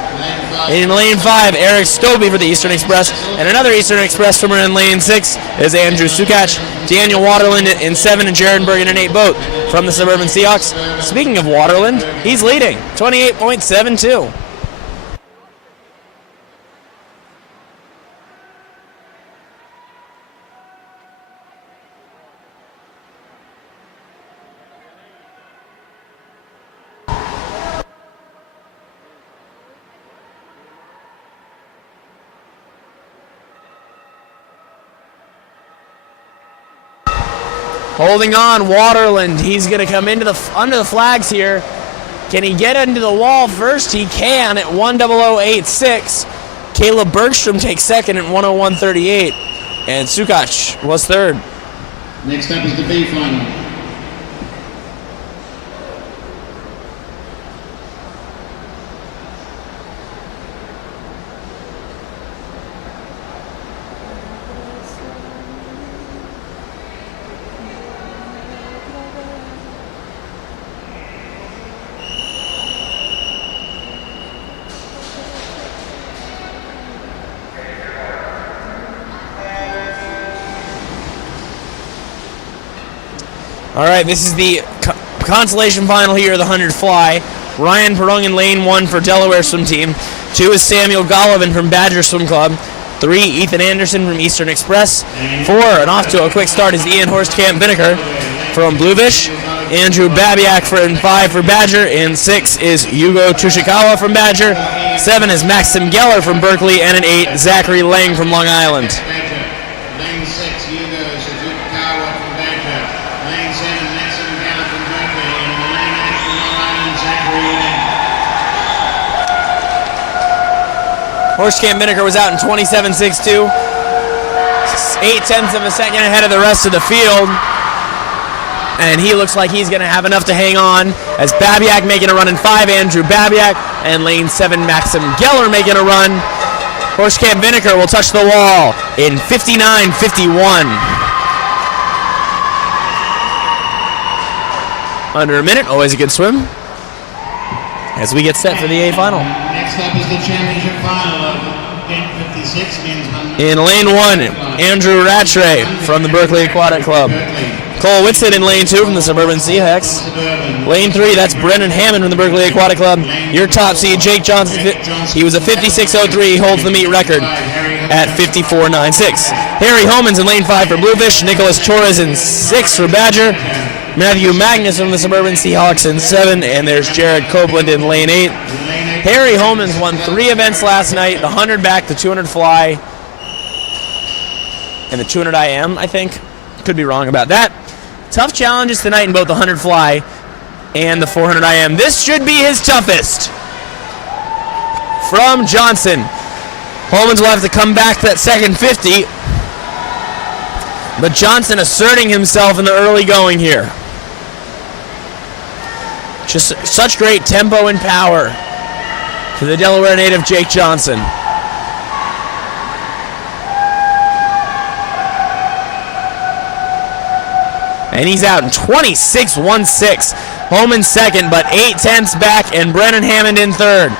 In lane 5, Eric Stobie for the Eastern Express. And another Eastern Express swimmer in lane 6 is Andrew Sukach. Daniel Waterland in 7 and Jared Bergen in 8 both from the Suburban Seahawks. Speaking of Waterland, he's leading, 28.72. Holding on, Waterland. He's going to come into under the flags here. Can he get into the wall first? He can at 1:00.86. Caleb Bergstrom takes second at 1:01.38. And Sukach was third. Next up is the B final. All right, this is the consolation final here of the 100 fly. Ryan Perung in lane 1 for Delaware swim team. 2 is Samuel Gollivan from Badger Swim Club. 3, Ethan Anderson from Eastern Express. 4, and off to a quick start is Ian Horstkamp-Vineker from Bluefish. Andrew Babiak in 5 for Badger. In 6 is Hugo Tushikawa from Badger. 7 is Maxim Geller from Berkeley. And in 8, Zachary Lang from Long Island. Lane 6, Hugo Suzukawa from Badger. Lane 7, Maxim Geller from Berkeley. And in lane 8 from Long Island, Zachary Lang. Horstkamp-Vineker was out in 27.62. 0.8 of a second ahead of the rest of the field. And he looks like he's going to have enough to hang on as Babiak making a run in 5, Andrew Babiak, and lane 7, Maxim Geller making a run. Horstkamp-Vineker will touch the wall in 59.51. Under a minute, always a good swim. As we get set for the A final. Next up is the championship final of 8:56 men's 100. In lane 1, Andrew Rattray from the Berkeley Aquatic Club. Cole Whitson in lane 2 from the Suburban Seahawks. Lane 3, that's Brendan Hammond from the Berkeley Aquatic Club. Your top seed, Jake Johnson, he was a 56.03. He holds the meet record at 54.96. Harry Homans in lane 5 for Bluefish. Nicholas Torres in 6 for Badger. Matthew Magnus from the Suburban Seahawks in 7. And there's Jared Copeland in lane 8. Harry Homans won 3 events last night. The 100 back, the 200 fly, and the 200 IM, I think. Could be wrong about that. Tough challenges tonight in both the 100 fly and the 400 IM. This should be his toughest. From Johnson. Holmans will have to come back to that second 50. But Johnson asserting himself in the early going here. Just such great tempo and power for the Delaware native Jake Johnson. And he's out in 26.16. Holman second, but 0.8 back, and Brennan Hammond in third.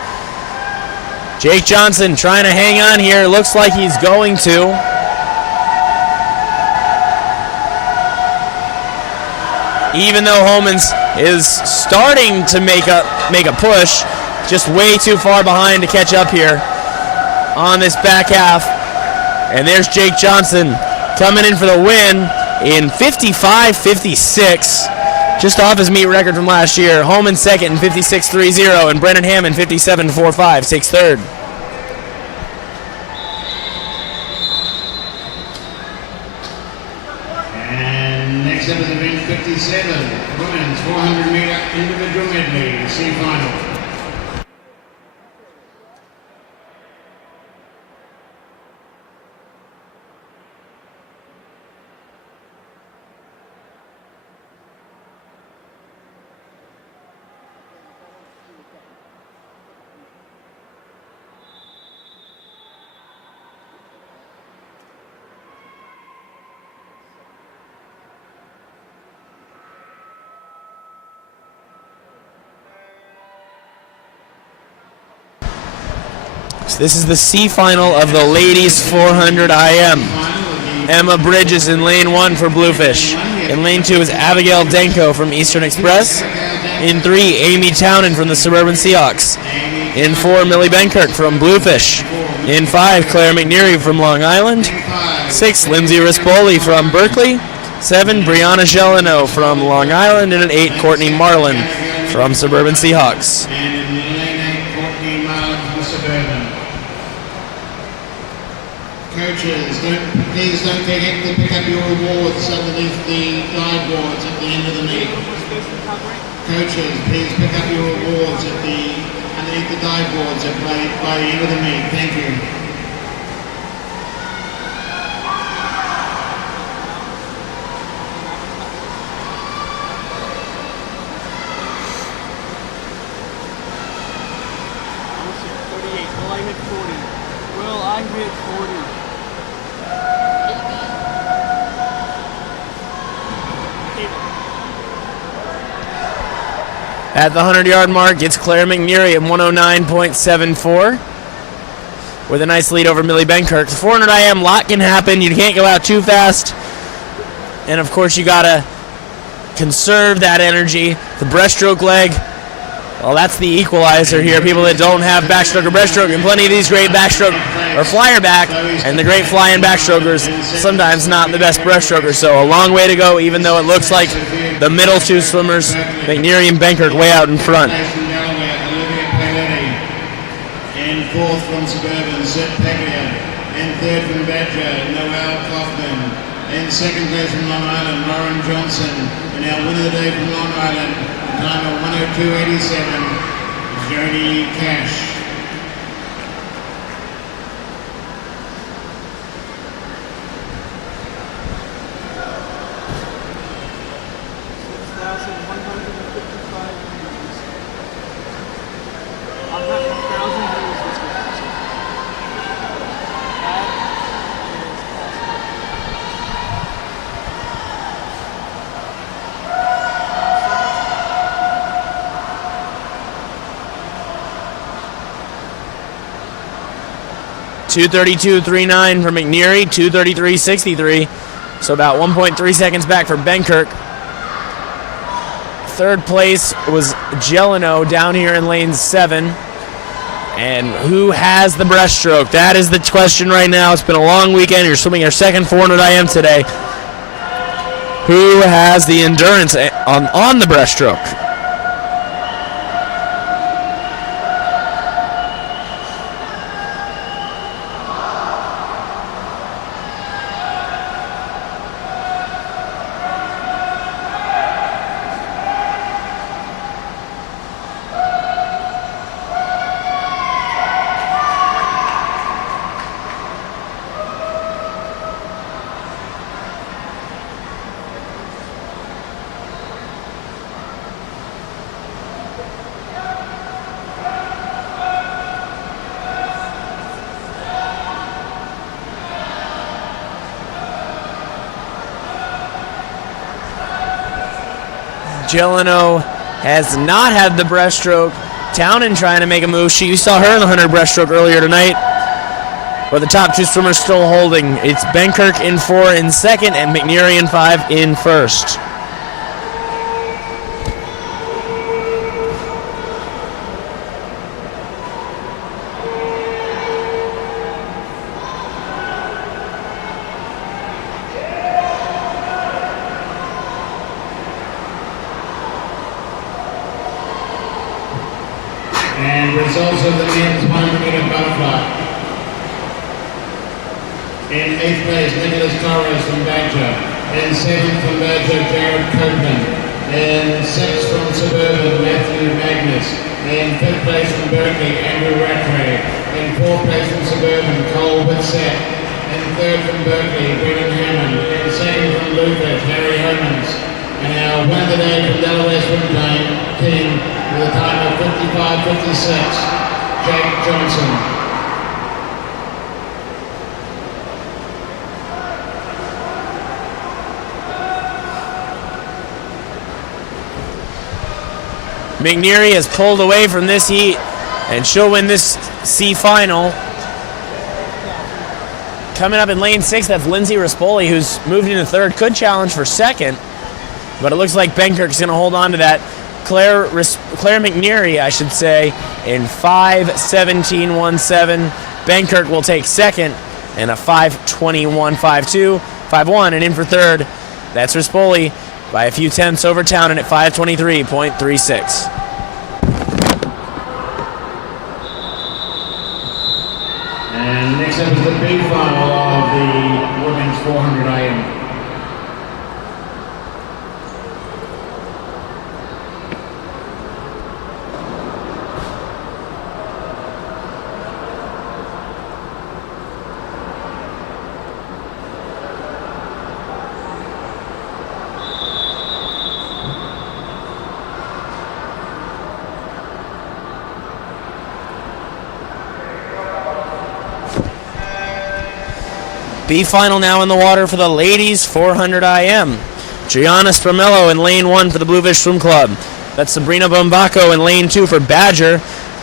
Jake Johnson trying to hang on here. Looks like he's going to. Even though Holmans is starting to make a push, just way too far behind to catch up here on this back half. And there's Jake Johnson coming in for the win in 55.56, just off his meet record from last year. Holman second in 56.30, and Brennan Hammond 57.45 takes third. And next up is event 57, women's 400-meter individual medley, C final. So this is the C final of the ladies 400 IM. Emma Bridges in lane 1 for Bluefish. In lane 2 is Abigail Denko from Eastern Express. In 3, Amy Townend from the Suburban Seahawks. In 4, Millie Benkirk from Bluefish. In 5, Claire McNeary from Long Island. 6, Lindsay Rispoli from Berkeley. 7, Brianna Gelino from Long Island. And in 8, Courtney Marlin from Suburban Seahawks. And in lane 8, Courtney Marlin from Suburban. Coaches, please don't forget to pick up your awards underneath the guide boards at the end of the meet. Coaches, please pick up your awards underneath the guide boards by the end of the meet. Thank you. At the 100-yard mark, it's Claire McNeary at 109.74 with a nice lead over Millie Benkirk. The 400 IM, lot can happen. You can't go out too fast. And, of course, you got to conserve that energy. The breaststroke leg, well, that's the equalizer here. People that don't have backstroke or breaststroke, and plenty of these great backstroke or flyer back, and the great flying backstrokers, sometimes not the best breaststrokers. So a long way to go, even though it looks like the middle two swimmers, McNeary and Benkirk, way out in front. In 4th from Suburban, Seth Paglia. In 3rd from Badger, Noel Kaufman. In 2nd place from Long Island, Lauren Johnson. And our winner of the day from Long Island, a time of 102.87, Jody Cash. .232.39 for McNeary, 2:33.63, so about 1.3 seconds back for Benkirk. 3rd place was Gelino down here in lane 7. And who has the breaststroke? That is the question right now. It's been a long weekend. You're swimming your second 400 IM today. Who has the endurance on the breaststroke? Gelino has not had the breaststroke. Townend trying to make a move. You saw her in the 100 breaststroke earlier tonight. But the top two swimmers still holding. It's Benkirk in 4 in 2nd and McNeary in 5 in 1st. And results of the men's 100-meter butterfly. In 8th place, Nicholas Torres from Badger. In 7th from Badger, Jared Copeland. In 6th from Suburban, Matthew Magnus. In 5th place from Berkeley, Andrew Rattray. In 4th place from Suburban, Cole Whitsett. In 3rd from Berkeley, Brendan Hammond. In 2nd from Bluefish, Harry Homans. And our winner of the day from Delaware Swim Team with a time of 55.56, Jake Johnson. McNeary has pulled away from this heat And she'll win this C final. Coming up in lane 6, that's Lindsay Rispoli, who's moved into third. Could challenge for second, but it looks like Benkirk's going to hold on to that. Claire McNeary, I should say, in 5:17.17. Benkirk will take second in a 5:21.52, 5-1, and in for third. That's Rispoli by a few tenths over Townend at 5:23.36. And next up is the big final of the women's 400 IM. B final now in the water for the ladies 400 IM. Gianna Spramello in lane 1 for the Bluefish Swim Club. That's Sabrina Bombaco in lane 2 for Badger.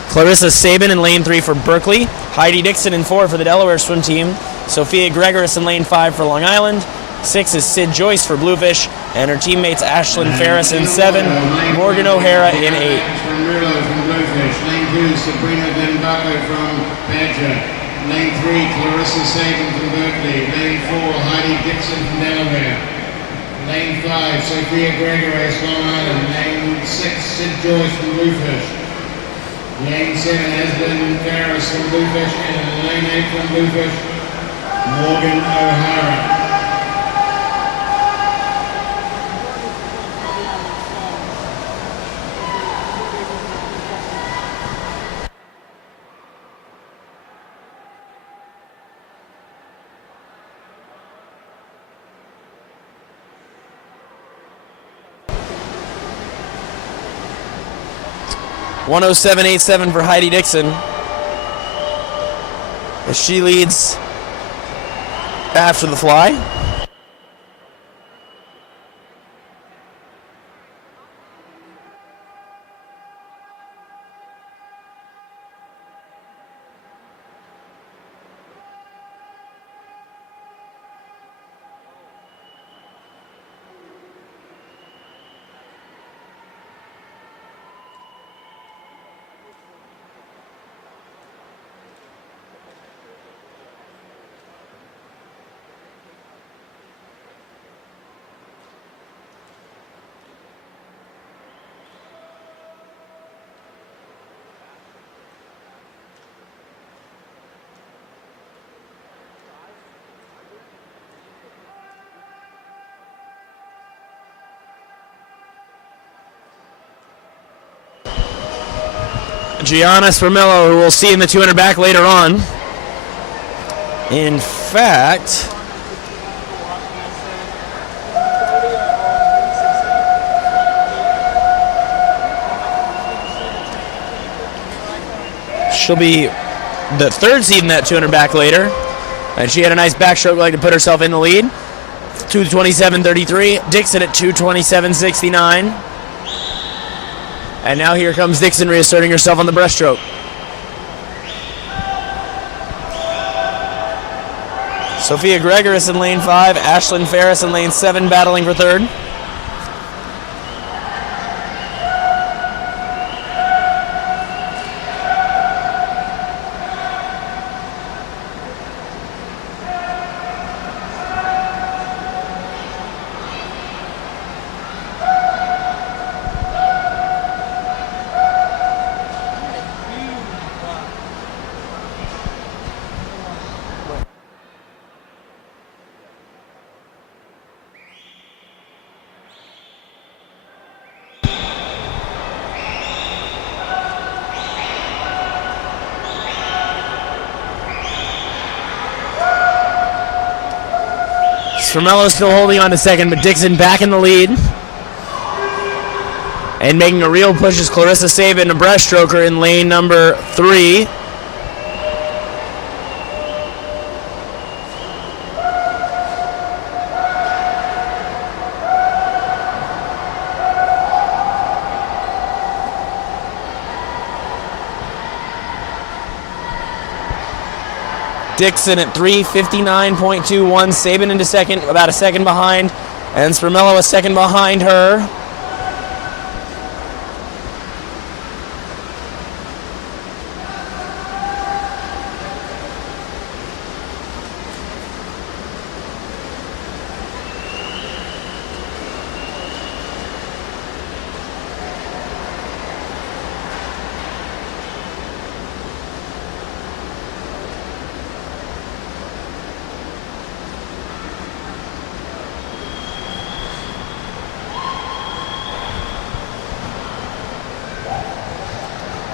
Clarissa Sabin in lane 3 for Berkeley. Heidi Dixon in 4 for the Delaware Swim Team. Sophia Gregoris in lane 5 for Long Island. 6 is Sid Joyce for Bluefish, and her teammates Ashlyn Ferris in 7, Morgan O'Hara in 8. From Rulo from Bluefish. Lane 2, Sabrina Bombaco from Badger. Lane 3, Clarissa Sabin from Berkeley. Lane 4, Heidi Dixon from Delaware. Lane 5, Sophia Gregory, Long Island. Lane 6, Sid Joyce from Bluefish. Lane 7, Ashlyn Ferris from Bluefish. And lane 8 from Bluefish, Morgan O'Hara. .107.87 for Heidi Dixon, as she leads after the fly. Gianna Spramello, who we'll see in the 200 back later on. In fact, she'll be the third seed in that 200 back later. And she had a nice backstroke like to put herself in the lead. 2:27.33. Dixon at 2:27.69. And now here comes Dixon reasserting herself on the breaststroke. Sophia Gregoris in lane 5, Ashlyn Ferris in lane 7 battling for third. Spramello still holding on to second, but Dixon back in the lead. And making a real push is Clarissa Sabin, a breaststroker in lane number 3. Dixon at 3:59.21. Sabin into second, about a second behind. And Spermello a second behind her.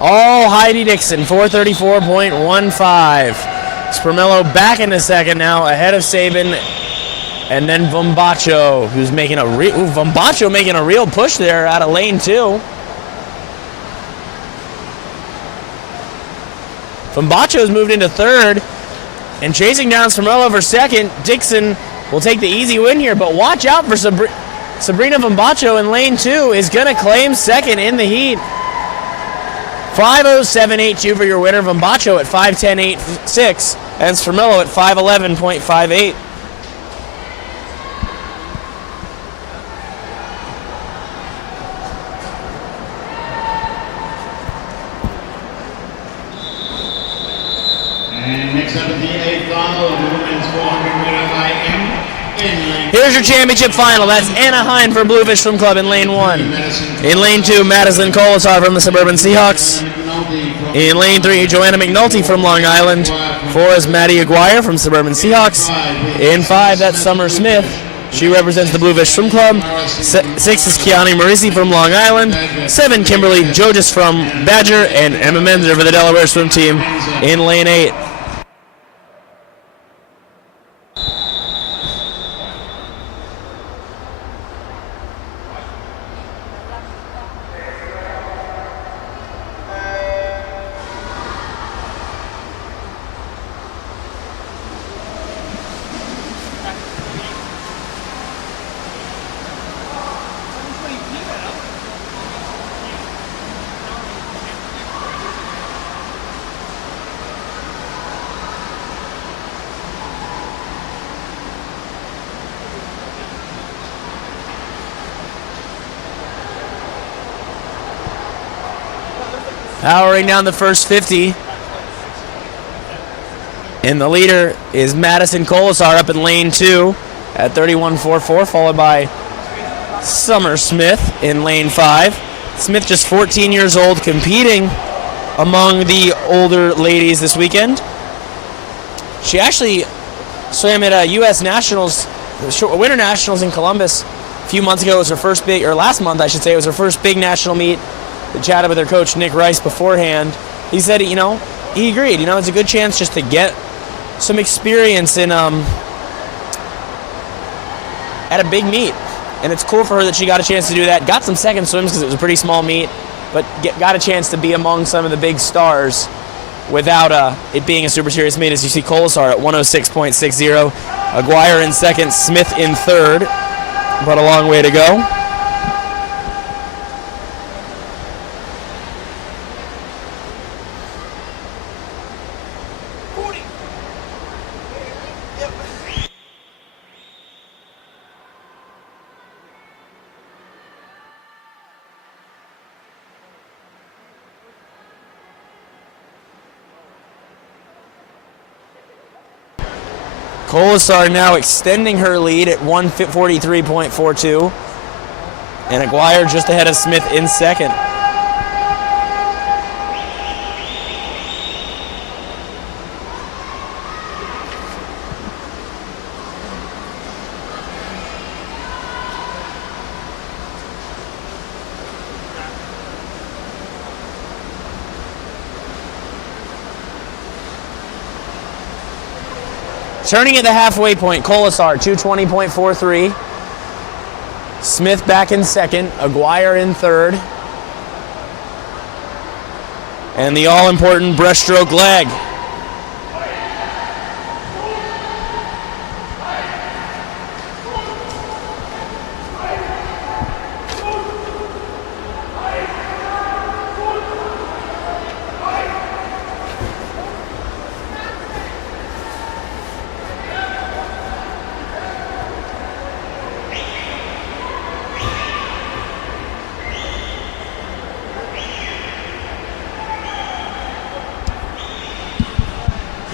Oh, Heidi Dixon, 4:34.15. Spermello back into second now, ahead of Sabin, and then Vombacho, who's making a Vombacho making a real push there out of lane 2. Vombacho's moved into third, and chasing down Spermello for second. Dixon will take the easy win here, but watch out for Sabrina Vombacho in lane 2 is going to claim second in the heat. 5:07.82 for your winner. Vombacho at 5:10.86 and Spermello at 5:11.58. And next up at the 8th final of the women's 400 meter IM. Here's your championship final. That's Anna Hine for Bluefish Swim Club in lane 1. In lane 2, Madison Colasar from the Suburban Seahawks. In lane 3, Joanna McNulty from Long Island. 4 is Maddie Aguirre from Suburban Seahawks. In 5, that's Summer Smith. She represents the Bluefish Swim Club. 6 is Kiani Marisi from Long Island. 7, Kimberly Jojas from Badger. And Emma Menzer for the Delaware Swim Team in lane 8. Powering down the first 50. And the leader is Madison Colasar up in lane 2 at 31.44, followed by Summer Smith in lane 5. Smith just 14 years old, competing among the older ladies this weekend. She actually swam at U.S. Nationals, Winter Nationals in Columbus a few months ago. It was her first big, or last month I should say, it was her first big national meet. I chatted with her coach, Nick Rice, beforehand. He said, he agreed. It's a good chance just to get some experience in at a big meet. And it's cool for her that she got a chance to do that. Got some second swims because it was a pretty small meet, but got a chance to be among some of the big stars without it being a super serious meet. As you see, Colasar at 106.60. Aguirre in second, Smith in third, but a long way to go. Colasar now extending her lead at 1:43.42. And Aguirre just ahead of Smith in second. Turning at the halfway point, Colasar 2:20.43. Smith back in second, Aguirre in third. And the all-important breaststroke leg.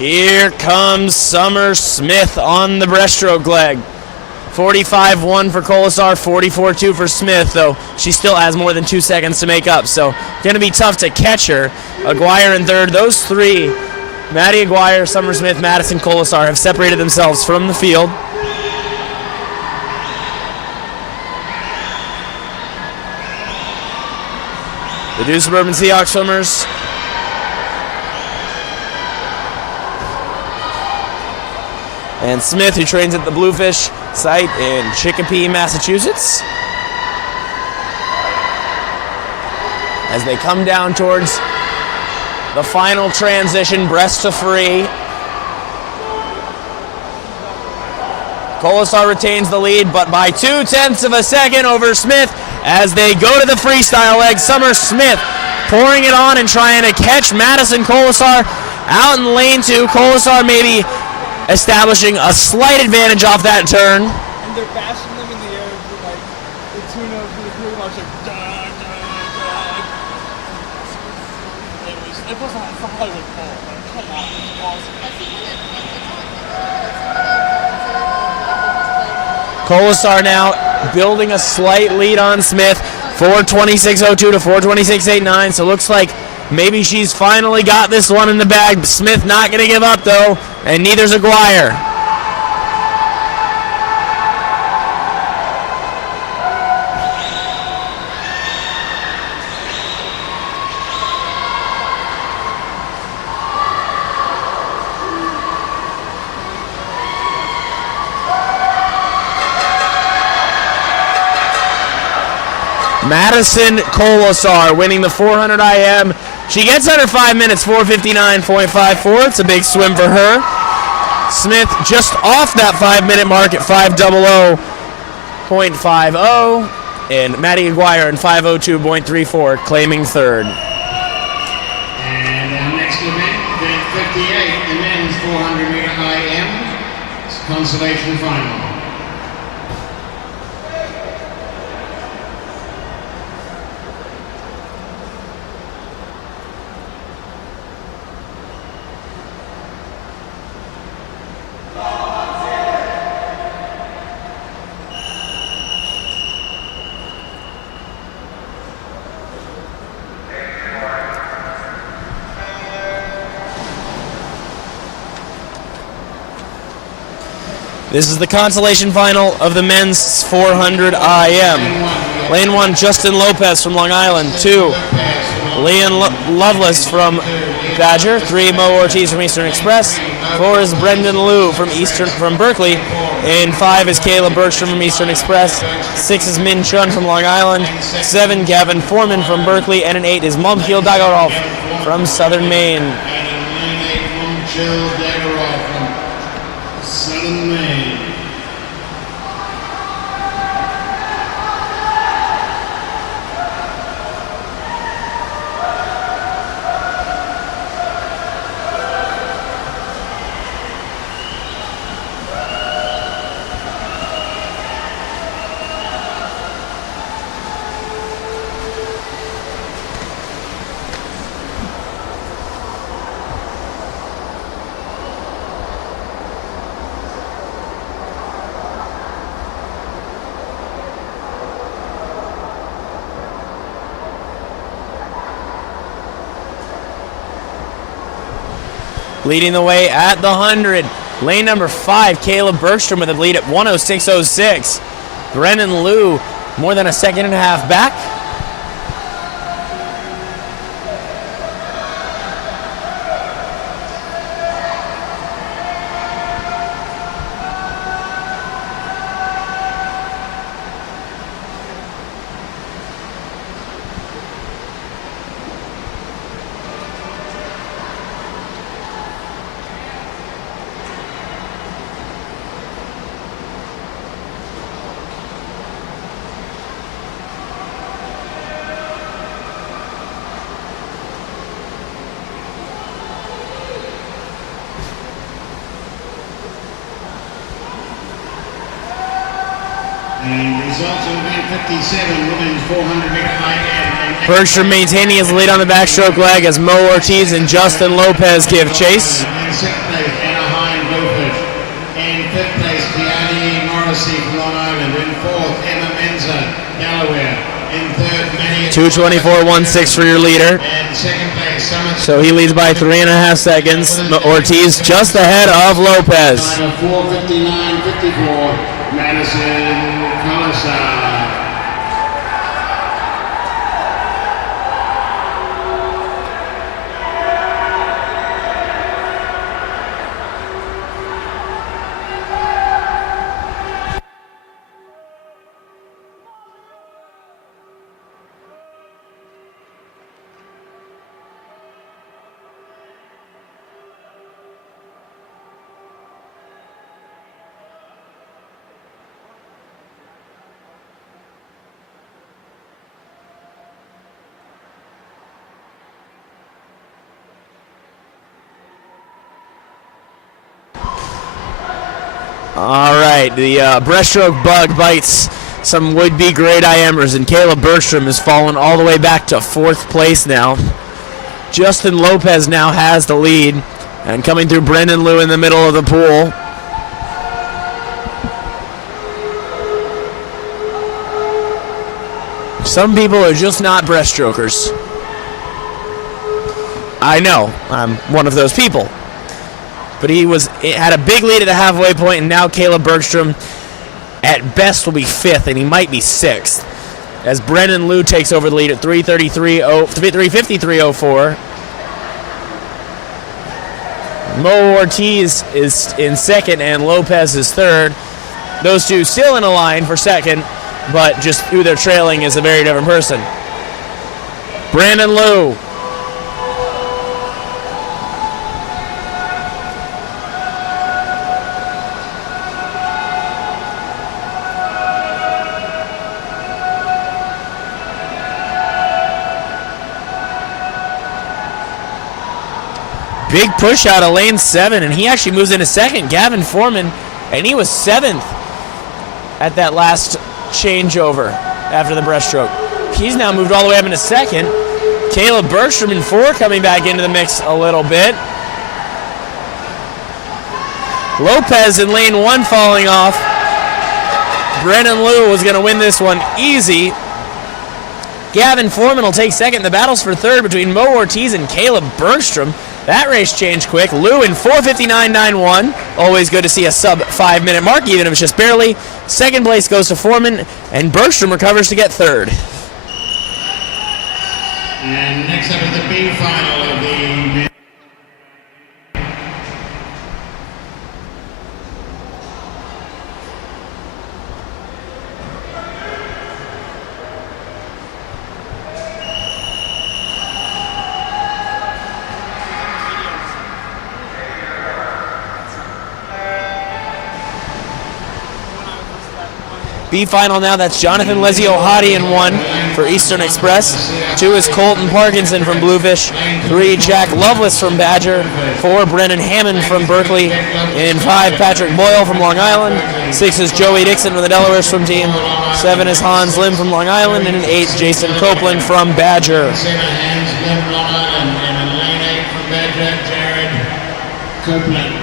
Here comes Summer Smith on the breaststroke leg. 45-1 for Colasar, 44-2 for Smith, though she still has more than 2 seconds to make up, so going to be tough to catch her. Aguirre in third. Those three, Maddie Aguirre, Summer Smith, Madison Colasar, have separated themselves from the field. The two Suburban Seahawks swimmers. And Smith, who trains at the Bluefish site in Chicopee, Massachusetts. As they come down towards the final transition, breast to free. Colasar retains the lead, but by 0.2 of a second over Smith as they go to the freestyle leg. Summer Smith pouring it on and trying to catch Madison Colasar out in lane 2. Colasar maybe establishing a slight advantage off that turn. And they're bashing them in the air with like the tune of the pretty much like da, da, da. It wasn't a Hollywood ball, but come on, it was Colasar awesome. now building a slight lead on Smith, 4:26.02 to 4:26.89, so looks like maybe she's finally got this one in the bag. Smith not going to give up, though, and neither's Aguirre. Madison Colasar winning the 400 IM. She gets under 5 minutes, 4:59.54. It's a big swim for her. Smith just off that 5-minute mark at 5:00.50. And Maddie Aguirre in 5:02.34, claiming third. And our next event, event 58, the men's 400 meter IM, Consolation Final. This is the consolation final of the men's 400 IM. Lane 1, Justin Lopez from Long Island. 2, Leon Lovelace from Badger. 3, Mo Ortiz from Eastern Express. 4 is Brendan Liu from Berkeley. And 5 is Caleb Bergstrom from Eastern Express. 6 is Min Chun from Long Island. 7, Gavin Foreman from Berkeley. And an 8 is Momkil Dagarov from Southern Maine. Southern Maine. Leading the way at the 100, lane number 5, Caleb Bergstrom with a lead at 1:06.06. Brendan Liu more than a second and a half back. Results of event 57, women's 400 meter high. Bergstrom maintaining his lead on the backstroke leg as Mo Ortiz and Justin Lopez give chase. In second place, Anna Hine Bluefish. In fifth place, Gianni Morrissey from Long Island. In fourth, Emma Menza, Delaware. In third, Manny 2:24.16 for your leader. And second place, Summer. So he leads by 3.5 seconds. Ortiz just ahead of Lopez. Time of 4:59.54, Madison Colosar. All right, the breaststroke bug bites some would-be great IMers, and Caleb Bergstrom has fallen all the way back to 4th place now. Justin Lopez now has the lead, and coming through Brendan Liu in the middle of the pool. Some people are just not breaststrokers. I know, I'm one of those people. But he had a big lead at the halfway point, and now Caleb Bergstrom at best will be 5th, and he might be 6th, as Brendan Liu takes over the lead at 3:53.04. Mo Ortiz is in 2nd, and Lopez is 3rd. Those two still in a line for 2nd, but just who they're trailing is a very different person. Brendan Liu. Big push out of lane 7, and he actually moves into 2nd. Gavin Foreman, and he was 7th at that last changeover after the breaststroke. He's now moved all the way up into 2nd. Caleb Bergstrom in 4 coming back into the mix a little bit. Lopez in lane 1 falling off. Brendan Liu was going to win this one easy. Gavin Foreman will take 2nd. The battle's for 3rd between Mo Ortiz and Caleb Bergstrom. That race changed quick. Liu in 4:59.91. Always good to see a sub 5-minute mark, even if it's just barely. 2nd place goes to Foreman, and Bergstrom recovers to get 3rd. And next up is the B final of the B final now, that's Jonathan Lezio-Hadi in 1 for Eastern Express. 2 is Colton Parkinson from Bluefish. 3, Jack Lovelace from Badger. 4, Brendan Hammond from Berkeley. In 5, Patrick Boyle from Long Island. 6 is Joey Dixon from the Delaware swim team. 7 is Hans Lim from Long Island. And in 8, Jason Copeland from Badger. Hans Lim, Long Island, and in lane 8 from Badger, Jared Copeland.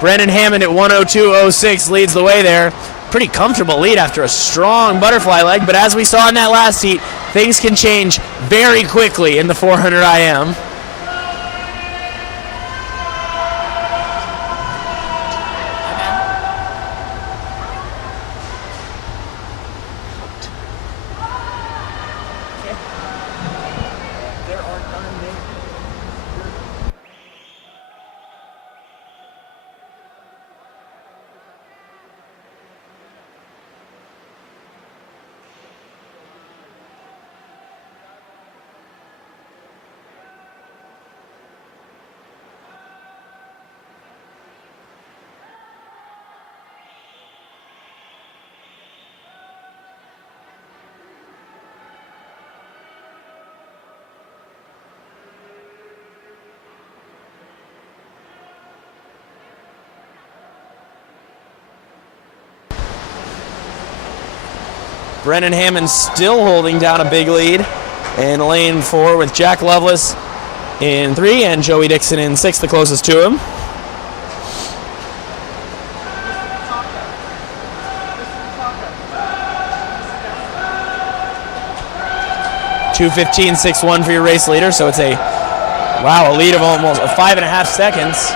Brendan Hammond at 1:02.06 leads the way there. Pretty comfortable lead after a strong butterfly leg, but as we saw in that last heat, things can change very quickly in the 400 IM. Brennan Hammond still holding down a big lead in lane 4 with Jack Lovelace in 3 and Joey Dixon in 6, the closest to him. .2:15.61 for your race leader, so it's a lead of almost 5.5 seconds.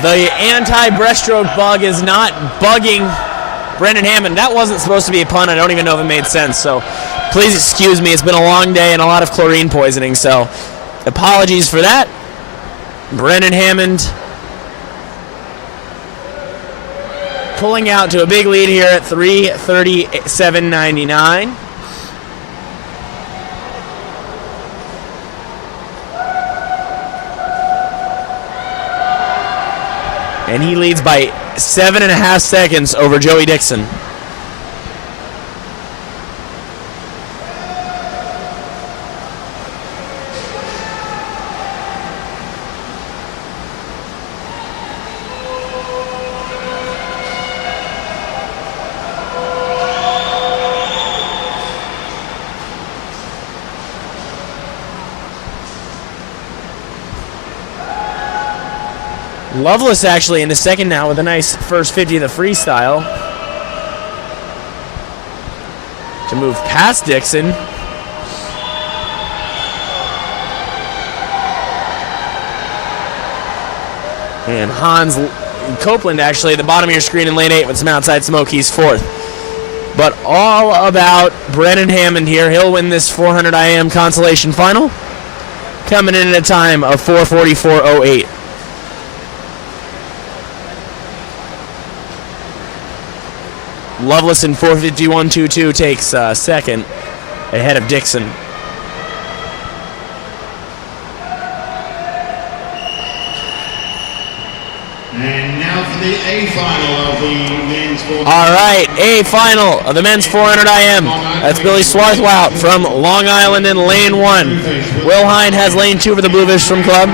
The anti-breaststroke bug is not bugging Brendan Hammond. That wasn't supposed to be a pun. I don't even know if it made sense, so please excuse me. It's been a long day and a lot of chlorine poisoning, so apologies for that. Brendan Hammond pulling out to a big lead here at 3:37.99. And he leads by 7.5 seconds over Joey Dixon. Lovelace actually in the second now with a nice first 50 of the freestyle to move past Dixon. And Hans Copeland actually at the bottom of your screen in lane 8 with some outside smoke. He's 4th. But all about Brennan Hammond here. He'll win this 400 IM Consolation Final, coming in at a time of 4:44.08. Lovelace in 4:51.22 takes second, ahead of Dixon. And now for the A final of the men's 400. All right, A final of the men's 400 IM. That's Billy Swarthwout from Long Island in lane 1. Will Hine has lane 2 for the Bluefish Swim Club.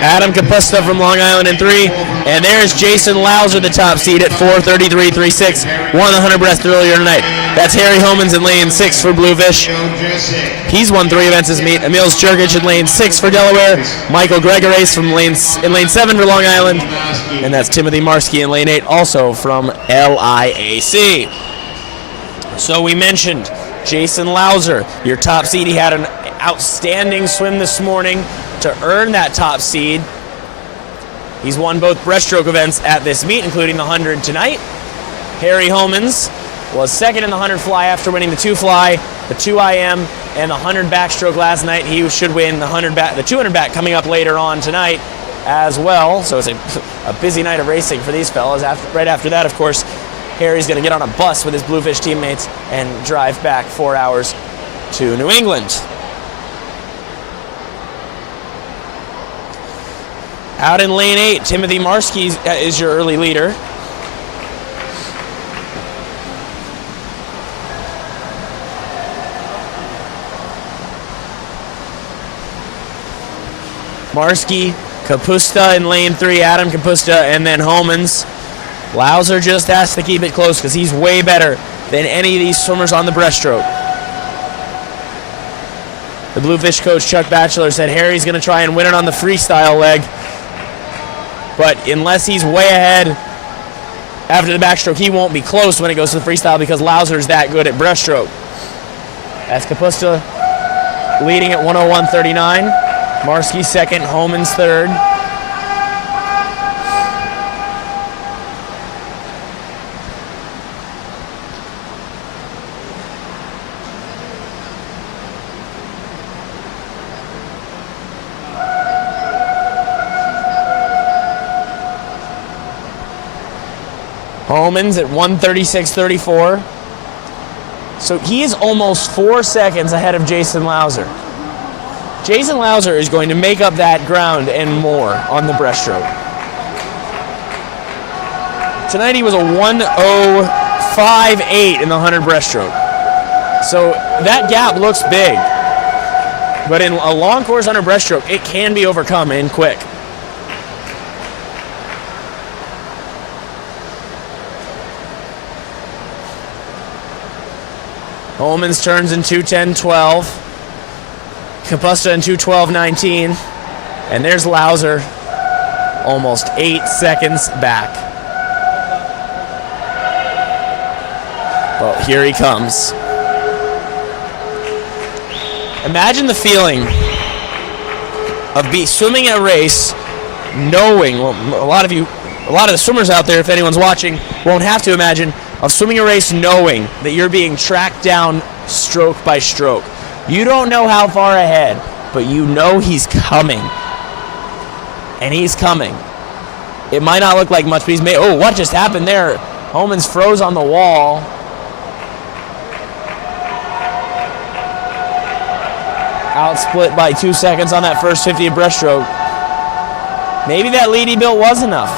Adam Capusta from Long Island in 3. And there's Jason Lauser, the top seed at 4:33.36. Won the 100 breast earlier tonight. That's Harry Homans in lane 6 for Bluefish. He's won 3 events this meet. Emil's Jurgic in lane 6 for Delaware. Michael Gregory from lane 7 for Long Island. And that's Timothy Marsky in lane 8, also from LIAC. So we mentioned Jason Lauser, your top seed. He had an outstanding swim this morning to earn that top seed. He's won both breaststroke events at this meet, including the 100 tonight. Harry Homans was second in the 100 fly after winning the 2 fly, the 2 IM, and the 100 backstroke last night. He should win the 200 back coming up later on tonight as well. So it's a busy night of racing for these fellas. Right after that, of course, Harry's going to get on a bus with his Bluefish teammates and drive back 4 hours to New England. Out in lane 8, Timothy Marsky is your early leader. Marsky, Capusta in lane 3, Adam Capusta, and then Homans. Lauser just has to keep it close because he's way better than any of these swimmers on the breaststroke. The Bluefish coach, Chuck Batchelor, said Harry's going to try and win it on the freestyle leg. But unless he's way ahead after the backstroke, he won't be close when it goes to the freestyle because Lauser's that good at breaststroke. That's Capusta leading at 1:01.39. Marsky second, Homans third. Homans at 1:36.34. So he is almost 4 seconds ahead of Jason Lauser. Jason Lauser is going to make up that ground and more on the breaststroke. Tonight he was a 1:05.8 in the 100 breaststroke. So that gap looks big. But in a long course 100 breaststroke, it can be overcome and quick. Homans turns in 2:10.12. Kapusta in 2:12.19. And there's Lauser, almost 8 seconds back. Well, here he comes. Imagine the feeling of swimming a race knowing, well, a lot of the swimmers out there, if anyone's watching, won't have to imagine, of swimming a race knowing that you're being tracked down stroke by stroke. You don't know how far ahead, but you know he's coming. And he's coming. It might not look like much, but he's made... Oh, what just happened there? Homans froze on the wall. Outsplit by 2 seconds on that first 50 of breaststroke. Maybe that lead he built was enough.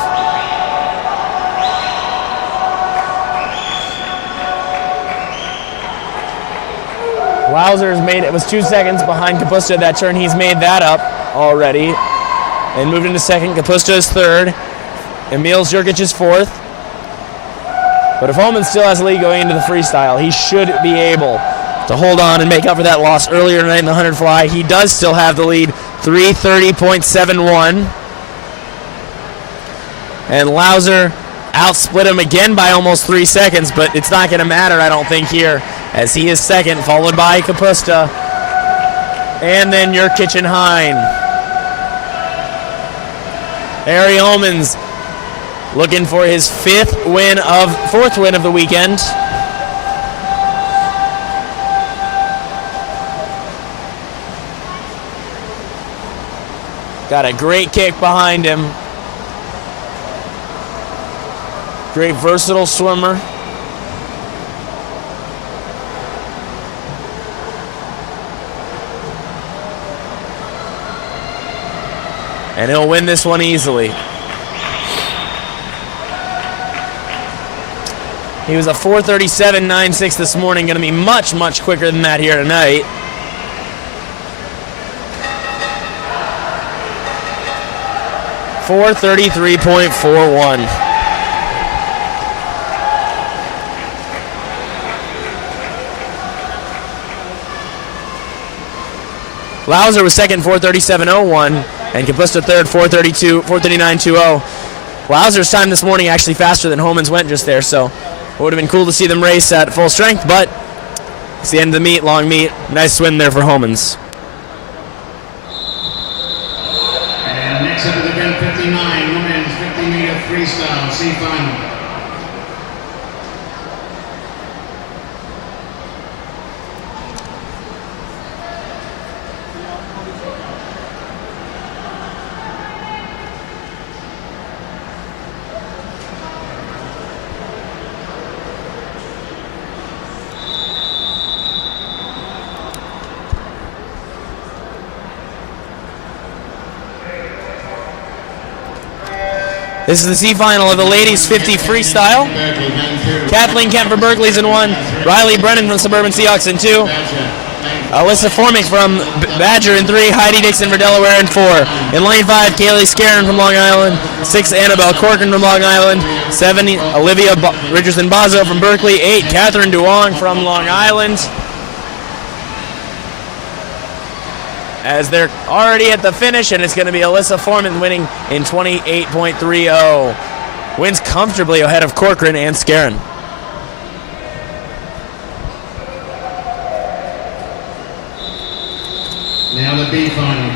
Lauser's made it. Was 2 seconds behind Kapusta that turn. He's made that up already. And moved into second. Kapusta is third. Emil Jurkic is fourth. But if Homans still has a lead going into the freestyle, he should be able to hold on and make up for that loss earlier tonight in the 100 fly. He does still have the lead, 3:30.71. And Lauser outsplit him again by almost 3 seconds, but it's not going to matter, I don't think, here, as he is second, followed by Kapusta. And then Jurkic and Hine. Harry Homans looking for his fourth win of the weekend. Got a great kick behind him. Great versatile swimmer. And he'll win this one easily. He was a 4:37.96 this morning. Going to be much, much quicker than that here tonight. .433.41. Lauser was second, 4:37.01, and Kapusta third, 4:39.20. Lauser's time this morning actually faster than Homans went just there, so it would have been cool to see them race at full strength, but it's the end of the meet, long meet. Nice swim there for Homans. Next up is event 59, women's 50-meter freestyle, C final. This is the C final of the ladies 50 freestyle. Kathleen Kemp from Berkeley's in 1. Riley Brennan from Suburban Seahawks in 2. Alyssa Formick from Badger in 3. Heidi Dixon for Delaware in 4. In lane 5, Kaylee Scarron from Long Island. 6, Annabelle Corcoran from Long Island. 7, Olivia Richardson-Bazo from Berkeley. 8, Catherine Duong from Long Island. As they're already at the finish, and it's going to be Alyssa Foreman winning in 28.30. Wins comfortably ahead of Corcoran and Scarron. Now the B final.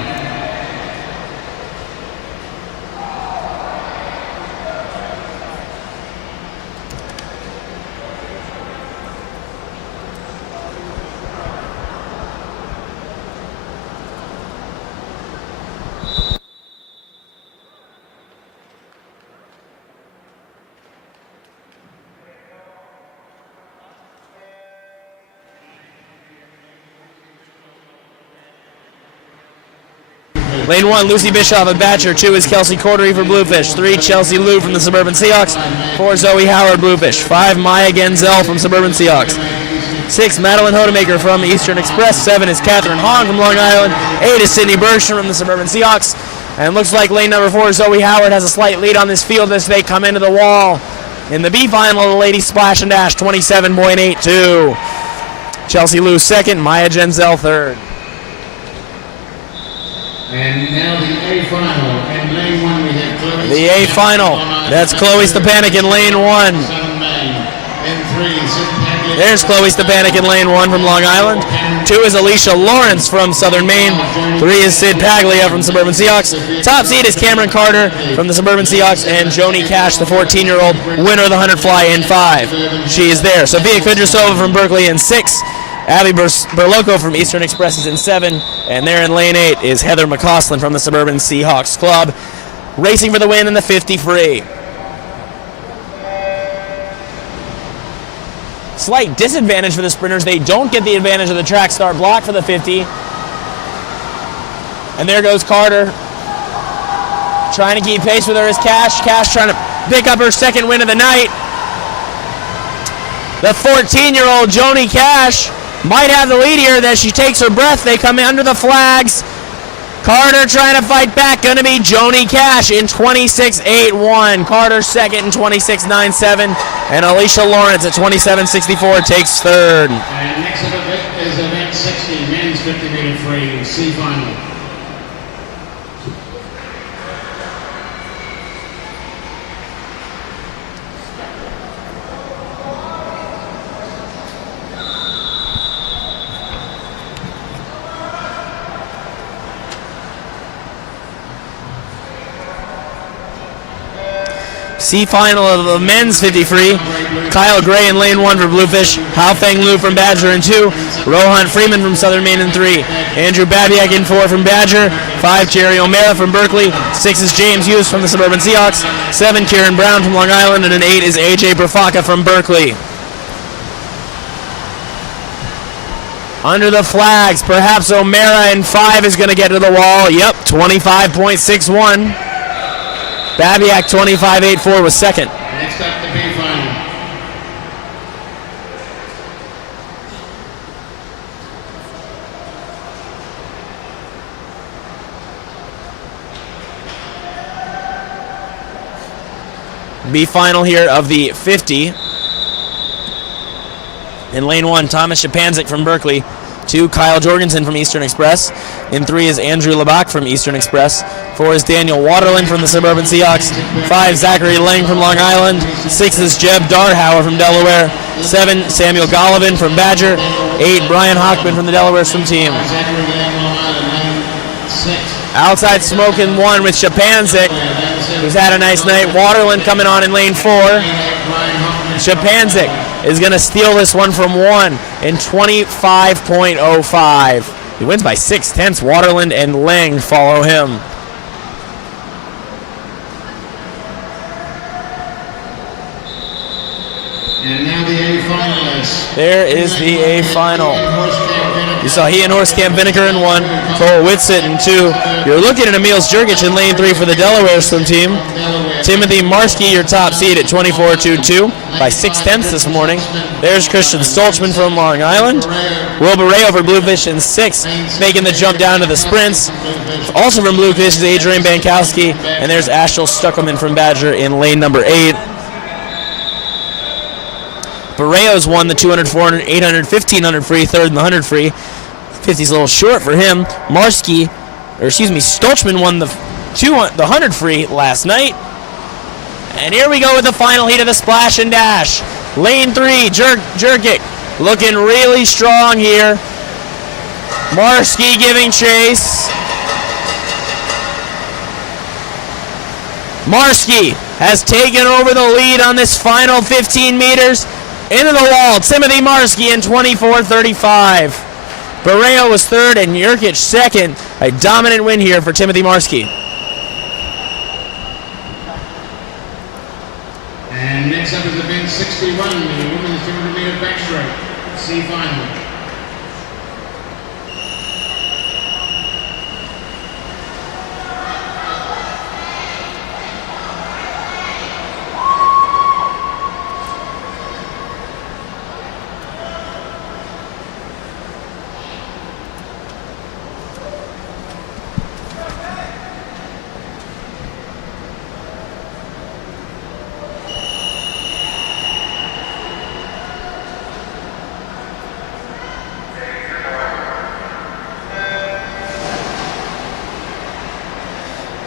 Lane 1, Lucy Bischoff of Badger. 2 is Kelsey Cordery for Bluefish. 3, Chelsea Lou from the Suburban Seahawks. 4, Zoe Howard, Bluefish. 5, Maya Genzel from Suburban Seahawks. 6, Madeline Hodemaker from Eastern Express. 7 is Catherine Hong from Long Island. 8 is Sydney Bergstrom from the Suburban Seahawks. And looks like lane number 4, Zoe Howard, has a slight lead on this field as they come into the wall. In the B final, the ladies splash and dash 27.82. Chelsea Lou second, Maya Genzel third. And now the A final. And lane 1 we have Chloe. The A final. That's Chloe Stepanik in lane 1. There's Chloe Stepanik in lane 1 from Long Island. 2 is Alicia Lawrence from Southern Maine. 3 is Sid Paglia from Suburban Seahawks. Top seed is Cameron Carter from the Suburban Seahawks, and Joni Cash, the 14-year-old winner of the 100 fly, in 5. She is there. Sophia Kudrysova from Berkeley in 6. Abby Berloco from Eastern Express is in 7. And there in lane 8 is Heather McCausland from the Suburban Seahawks Club, racing for the win in the 50 free. Slight disadvantage for the sprinters. They don't get the advantage of the track start block for the 50. And there goes Carter. Trying to keep pace with her is Cash. Cash trying to pick up her second win of the night. The 14-year-old Joni Cash might have the lead here as she takes her breath. They come under the flags. Carter trying to fight back. Going to be Joni Cash in 26.81. Carter second in 26.97. And Alicia Lawrence at 27.64 takes third. And next up is event 60, men's 50-meter free, C final. C final of the men's 50 free. Kyle Gray in lane 1 for Bluefish. Hao Feng Lu from Badger in 2. Rohan Freeman from Southern Maine in 3. Andrew Babiak in 4 from Badger. 5, Jerry O'Mara from Berkeley. 6 is James Hughes from the Suburban Seahawks. 7, Kieran Brown from Long Island. And an 8 is AJ Profaka from Berkeley. Under the flags, perhaps O'Mara in 5 is going to get to the wall. Yep, 25.61. Babiak 25.84 was second. Next up, the B final. B final here of the 50. In lane 1, Thomas Shapanzik from Berkeley. 2, Kyle Jorgensen from Eastern Express. In 3 is Andrew Lebach from Eastern Express. 4 is Daniel Waterland from the Suburban Seahawks. 5, Zachary Lang from Long Island. 6 is Jeb Darhauer from Delaware. 7, Samuel Golovin from Badger. 8, Brian Hockman from the Delaware swim team. Outside smoking 1 with Shapanzik, who's had a nice night. Waterland coming on in lane 4. Shapanzik is going to steal this one from 1 in 25.05. He wins by 6/10. Waterland and Lang follow him. And now the A finalists. There is the A final. You saw he and Horsecamp Vinegar in 1, Cole Whitsitt in 2. You're looking at Emil Jurgic in lane 3 for the Delaware swim team. Timothy Marsky, your top seed at 24.22 by 6/10 this morning. There's Christian Stoltzman from Long Island. Will Barreo for Bluefish in 6, making the jump down to the sprints. Also from Bluefish is Adrian Bankowski, and there's Ashel Stuckelman from Badger in lane number 8. Barreo's won the 200, 400, 800, 1500 free, third in the 100 free. 50's a little short for him. Stoltzman won the 100 free last night. And here we go with the final heat of the splash and dash. Lane 3, Jurgic looking really strong here. Marsky giving chase. Marsky has taken over the lead on this final 15 meters. Into the wall, Timothy Marsky in 24.35. Barreo was third and Jurgic second. A dominant win here for Timothy Marsky. And next up is event 61, the women's 200-meter backstroke, C final.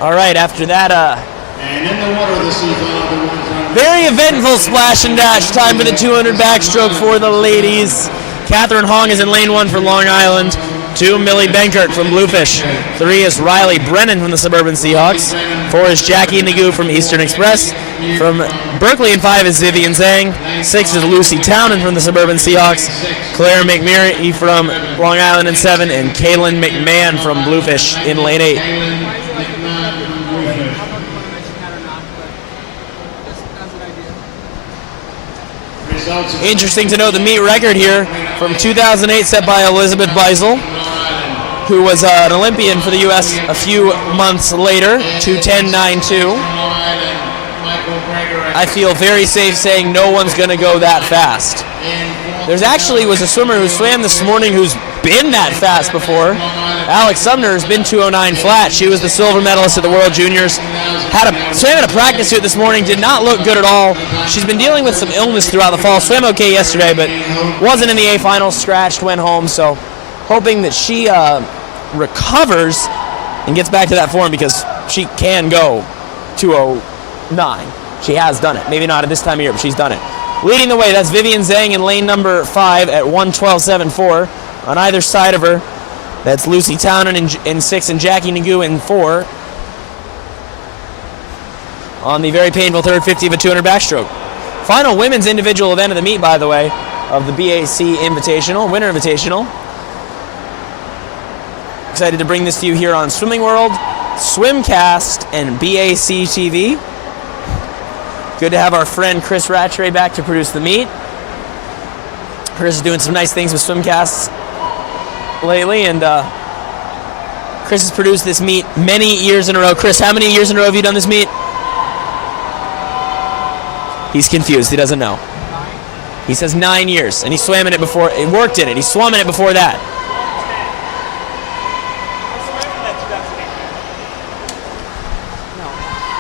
All right, after that, And in the water, this is very eventful splash and dash. Time for the 200 backstroke for the ladies. Catherine Hong is in lane 1 for Long Island. 2, Millie Benkert from Bluefish. 3 is Riley Brennan from the Suburban Seahawks. 4 is Jackie Nagu from Eastern Express. From Berkeley in 5 is Vivian Zhang. 6 is Lucy Townend from the Suburban Seahawks. Claire McMurray from Long Island in 7. And Kaylin McMahon from Bluefish in lane 8. Interesting to note the meet record here from 2008 set by Elizabeth Beisel, who was an Olympian for the U.S. a few months later, 2:10.92. I feel very safe saying no one's going to go that fast. There's actually was a swimmer who swam this morning who's been that fast before. Alex Sumner has been 2:09 flat. She was the silver medalist at the World Juniors. Swam in a practice suit this morning, did not look good at all. She's been dealing with some illness throughout the fall. Swam okay yesterday, but wasn't in the A finals, scratched, went home. So hoping that she recovers and gets back to that form because she can go 2:09. She has done it. Maybe not at this time of year, but she's done it. Leading the way, that's Vivian Zhang in lane number 5 at 1:12.74. On either side of her, that's Lucy Townend in 6 and Jackie Nagu in 4. On the very painful third 50 of a 200 backstroke. Final women's individual event of the meet, by the way, of the BAC Invitational, Winter Invitational. Excited to bring this to you here on Swimming World, Swimcast, and BAC TV. Good to have our friend Chris Rattray back to produce the meet. Chris is doing some nice things with Swimcasts lately, and Chris has produced this meet many years in a row. Chris, how many years in a row have you done this meet? He's confused. He doesn't know. He says 9 years, and he swam in it before. He worked in it. He swam in it before that.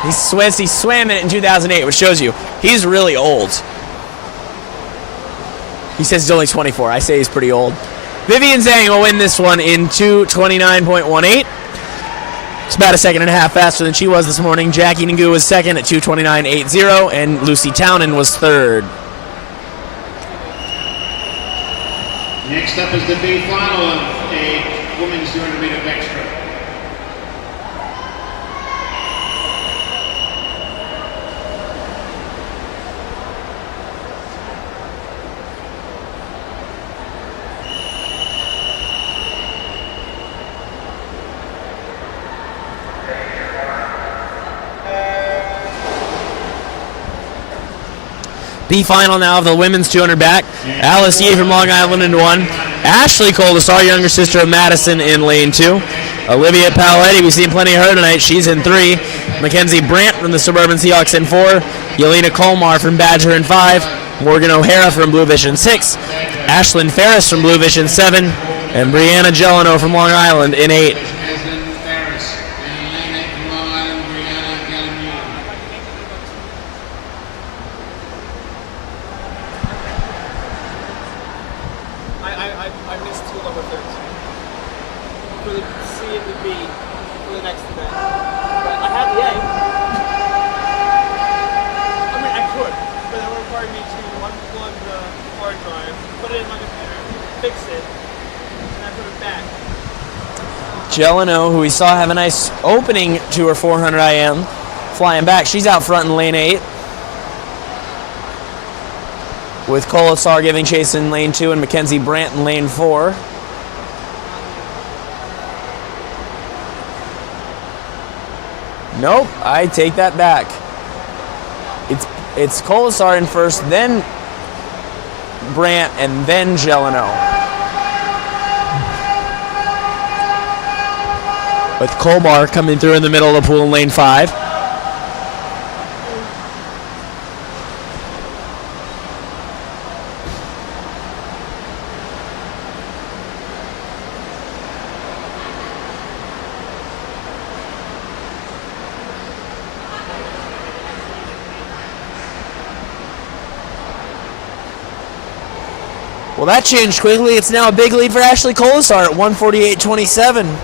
He swam in it in 2008, which shows you he's really old. He says he's only 24. I say he's pretty old. Vivian Zhang will win this one in 2:29.18. It's about a second and a half faster than she was this morning. Jackie Nagu was second at 2:29.80, and Lucy Townend was third. Next up is the B final of a women's 200 meter backstroke. B final now of the women's 200 back. Alice Yee from Long Island in 1. Ashley Coldesar, younger sister of Madison, in lane 2. Olivia Paletti, we've seen plenty of her tonight. She's in 3. Mackenzie Brandt from the Suburban Seahawks in 4. Yelena Colmar from Badger in 5. Morgan O'Hara from Bluefish in 6. Ashlyn Ferris from Bluefish in 7. And Brianna Gelano from Long Island in 8. I missed 2 lower thirds for the C and the B for the next event. But I have the A. I mean, I could, but that would require me to unplug the hard drive, put it in my computer, fix it, and I put it back. Gelano, who we saw have a nice opening to her 400 IM, flying back. She's out front in lane 8. With Colasar giving chase in lane 2 and Mackenzie Brandt in lane 4. Nope, I take that back. It's Colasar in first, then Brandt, and then Gelano. With Colmar coming through in the middle of the pool in lane 5. Well, that changed quickly. It's now a big lead for Ashley Colasar at 1:48.27.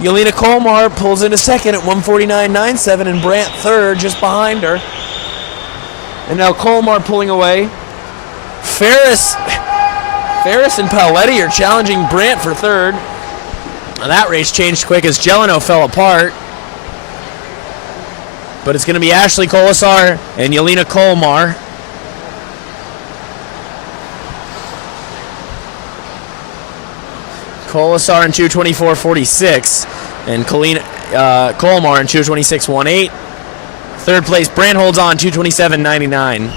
Yelena Colmar pulls into second at 149.97, and Brandt third just behind her. And now Colmar pulling away. Ferris and Paletti are challenging Brandt for third. Now that race changed quick as Gelino fell apart. But it's going to be Ashley Colasar and Yelena Colmar. Colasar in 2:24.46 and Colmar in 2:26.18. Third place, Brandt holds on 2:27.99.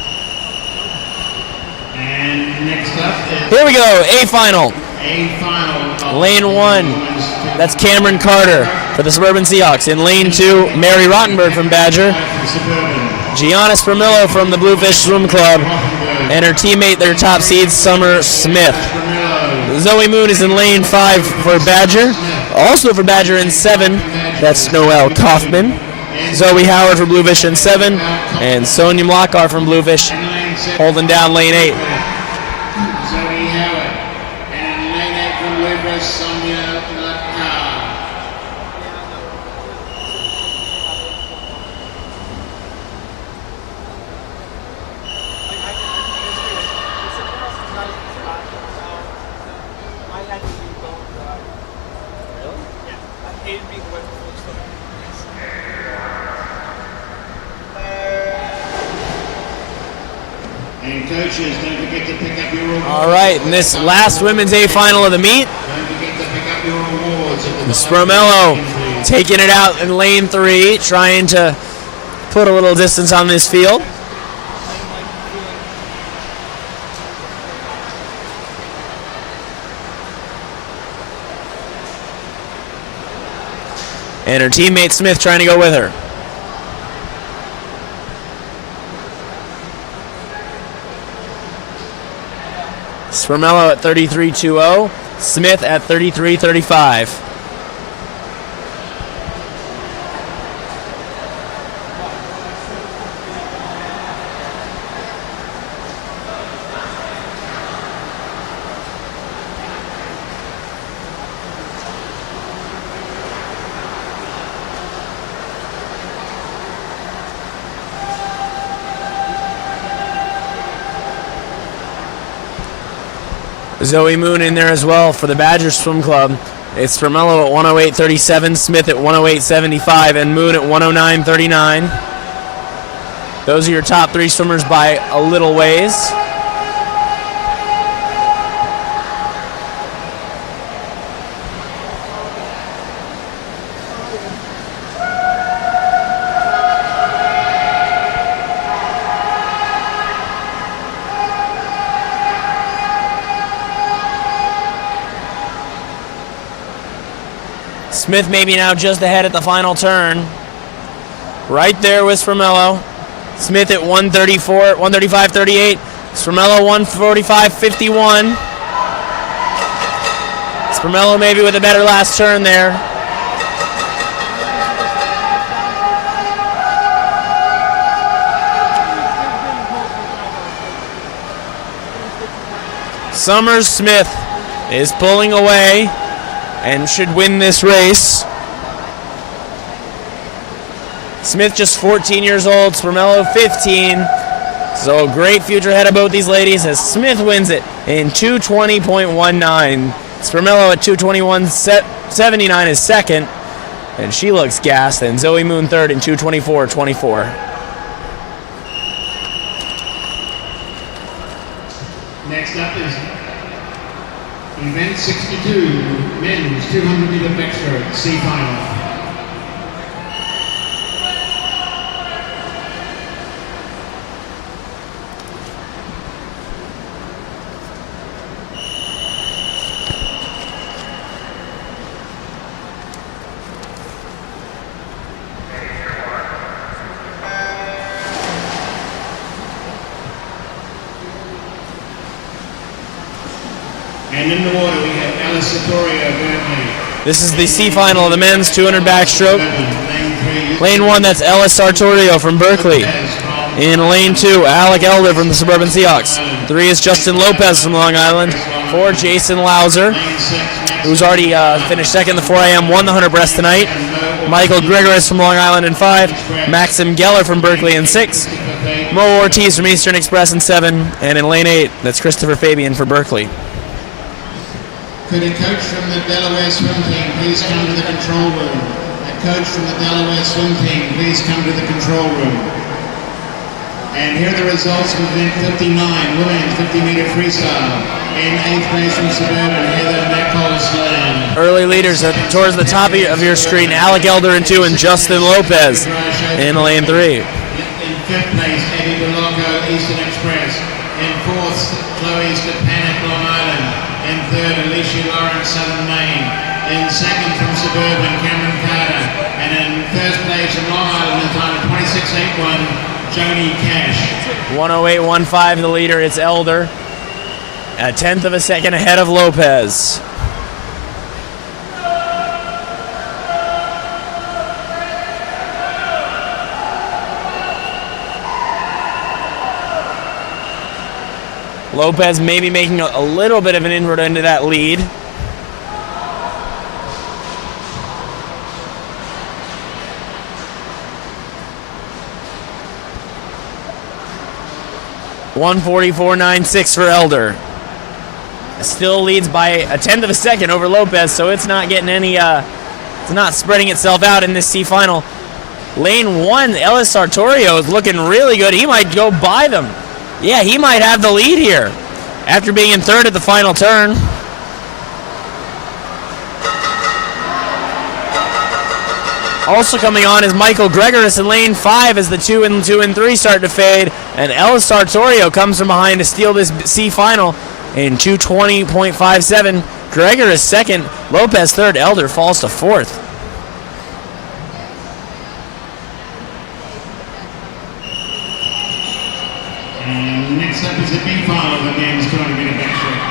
And next up is Here we go, A final. Lane 1, that's Cameron Carter for the Suburban Seahawks. In lane 2, Mary Rottenberg from Badger. Gianna Spramillo from the Bluefish Swim Club. And her teammate, their top seed, Summer Smith. Zoe Moon is in lane 5 for Badger. Also for Badger in 7, that's Noelle Kaufman. Zoe Howard for Bluefish in 7. And Sonia Mlakar from Bluefish holding down lane 8. Zoe Howard. And in lane 8 from Bluefish, Sonia Mlakar. And coaches, don't forget to pick up your awards. All right, in this last women's A final of the meet, Don't forget to pick up your awards. Spramello taking it out in lane 3, trying to put a little distance on this field. And her teammate Smith trying to go with her. Spramello at 33.20, Smith at 33.35. Zoe Moon in there as well for the Badger Swim Club. It's Spramello at 108.37, Smith at 108.75, and Moon at 109.39. Those are your top 3 swimmers by a little ways. Smith maybe now just ahead at the final turn. Right there with Spramello. Smith at 135.38. Spramello 145.51. Spramello maybe with a better last turn there. Summers Smith is pulling away and should win this race. Smith just 14 years old, Spramello 15. So a great future ahead of both these ladies as Smith wins it in 2:20.19. Spramello at 2:21.79 is second, and she looks gassed. And Zoe Moon third in 2:24.24. Next up is Event 62, men's 200-meter backstroke, C final. And in the water, we have Alice Satoria, Medley. This is the C final of the men's 200 backstroke. Lane 1, that's Ellis Sartorio from Berkeley. In lane 2, Alec Elder from the Suburban Seahawks. 3 is Justin Lopez from Long Island. for Jason Lauser, who's already finished second in the 4 a.m., won the 100 breast tonight. Michael Gregory from Long Island in 5. Maxim Geller from Berkeley in 6. Mo Ortiz from Eastern Express in 7. And in lane 8, that's Christopher Fabian for Berkeley. Could a coach from the Delaware swim team please come to the control room? A coach from the Delaware swim team, please come to the control room. And here are the results of event 59, women's 50-meter freestyle. In 8th place from Suburban, Heather McCall-Slam. Early leaders towards the top of your screen, Alec Elder in 2 and Justin Lopez in lane 3. In 5th place, Eddie Belocco, Eastern Express. In 4th, Chloe Stepanek, Long Island. In 3rd, Alicia Lawrence, Southern Maine. In 2nd from Suburban, Cameron Carter. And in 1st place from Long Island, in time of 26.81. Joni Cash. 108.15 the leader, it's Elder. A 1/10 of a second ahead of Lopez. Lopez maybe making a little bit of an inroad into that lead. .144.96 for Elder. Still leads by a 1/10 of a second over Lopez, so it's not getting any, it's not spreading itself out in this C final. Lane 1, Ellis Sartorio is looking really good. He might go by them. Yeah, he might have the lead here after being in 3rd at the final turn. Also coming on is Michael Gregoris in lane 5 as the 2 and 3 start to fade. And Ellis Sartorio comes from behind to steal this C final in 2:20.57. Gregoris 2nd, Lopez 3rd, Elder falls to 4th. And next up is the B final of the men's 200-meter backstroke.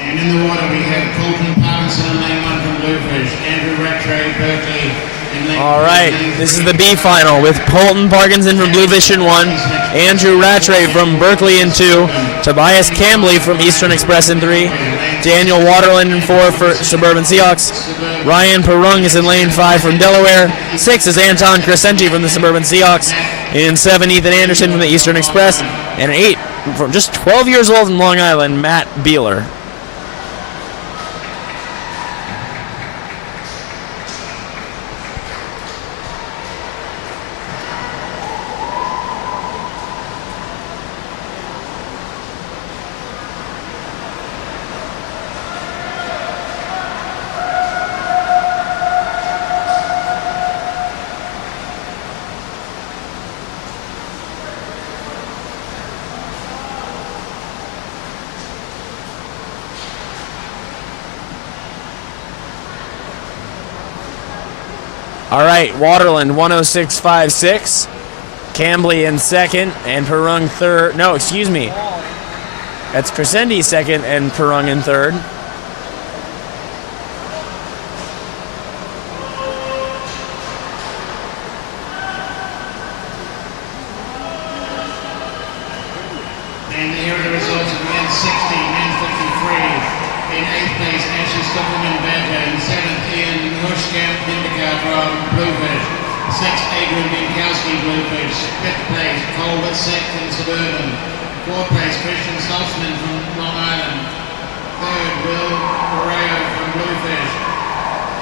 And in the water we have Colton Parkinson in lane 1 from Bluefish, Andrew Rattray, Berkeley in lane 2. All right, this is the B final with Colton Parkinson from Bluefish in 1, Andrew Rattray from Berkeley in 2, Tobias Cambley from Eastern Express in 3, Daniel Waterland in 4 for Suburban Seahawks, Ryan Perung is in lane 5 from Delaware, 6 is Anton Crescenti from the Suburban Seahawks, in 7 Ethan Anderson from the Eastern Express, and 8 from just 12 years old in Long Island, Matt Beeler. All right, Waterland 106.56, Cambley in 2nd, and Perung 3rd. No, excuse me. That's Crescendi 2nd and Perung in 3rd. And here are the results of men's 60, men's 53. In 8th place, Ashley Stoppelman Badger. In 7th, Ian Hushkamp Vindica from Bluefish. 6th, Adrian Binkowski, Bluefish. 5th place, Colbert Sect in Suburban. 4th place, Christian Salzman from Long Island. 3rd, Will Correo from Bluefish.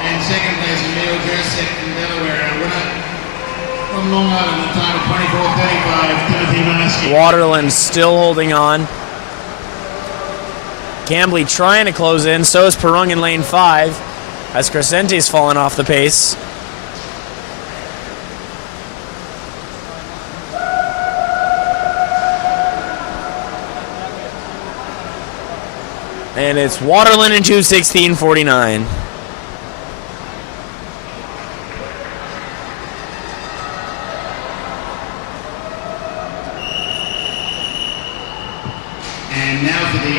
And 2nd place, Emil Jersek from Delaware. A winner from Long Island, the time of 24:35, Timothy Maskey. Waterland still holding on. Cambley trying to close in, so is Perung in lane 5, as Crescenti's fallen off the pace. And it's Waterland in 2:16.49. And now for the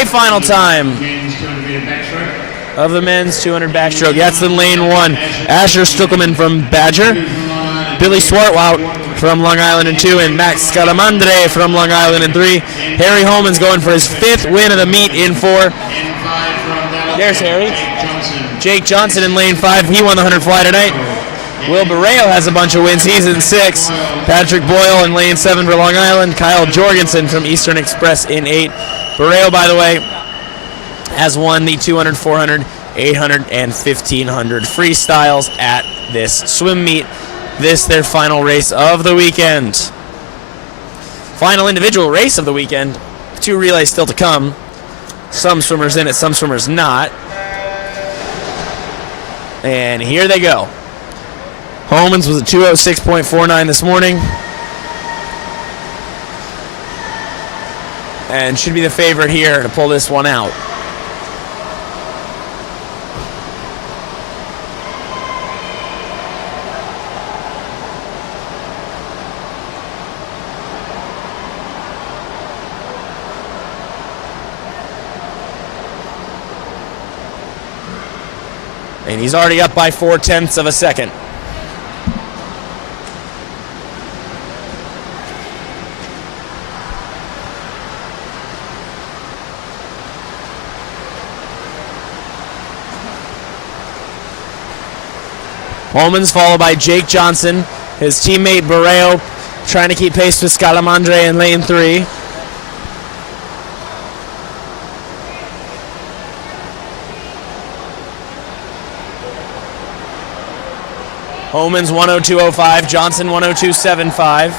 A final time men's 200 meter backstroke. of the men's 200 backstroke. That's in lane 1. Asher Stuckelman from Badger, Billy Swartwout from Long Island in 2, and Max Scalamandre from Long Island in 3. Harry Holman's going for his 5th win of the meet in 4. There's Harry. Jake Johnson in lane 5. He won the 100 fly tonight. Will Barreo has a bunch of wins. He's in 6. Patrick Boyle in lane 7 for Long Island. Kyle Jorgensen from Eastern Express in 8. Barreo, by the way, has won the 200, 400, 800, and 1500 freestyles at this swim meet. This their final race of the weekend. Final individual race of the weekend. 2 relays still to come. Some swimmers in it, some swimmers not. And here they go. Holman's was a 2:06.49 this morning. And should be the favorite here to pull this one out. And he's already up by 0.4 of a second. Holman's followed by Jake Johnson, his teammate Barreo trying to keep pace with Scalamandre in lane 3. Holman's 1:02.05, Johnson 1:02.75.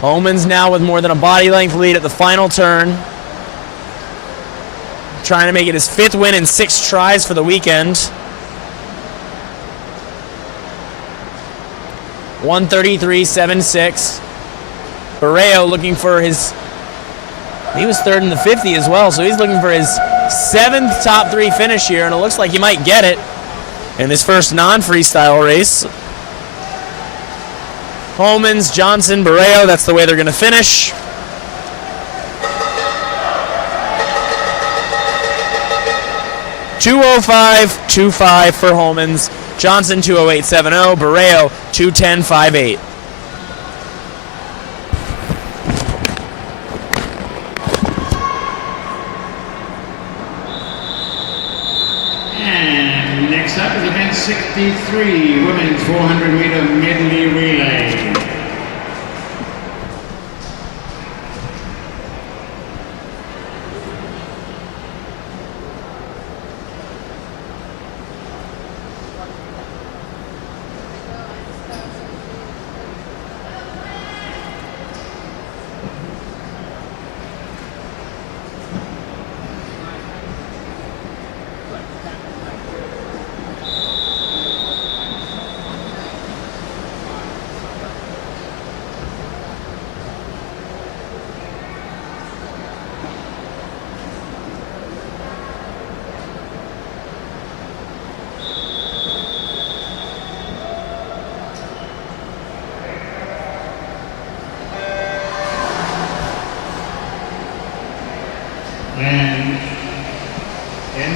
Holman's now with more than a body length lead at the final turn. Trying to make it his 5th win in 6 tries for the weekend. 1:33.76. Barreo looking for his, he was 3rd in the 50 as well, so he's looking for his 7th top 3 finish here, and it looks like he might get it in this first non-freestyle race. Holman's, Johnson, Barreo, that's the way they're going to finish. .205.25 for Holman's, Johnson 2:08.70, Barreo 2:10.58. And next up is event 63, women's 400 meter medley relay.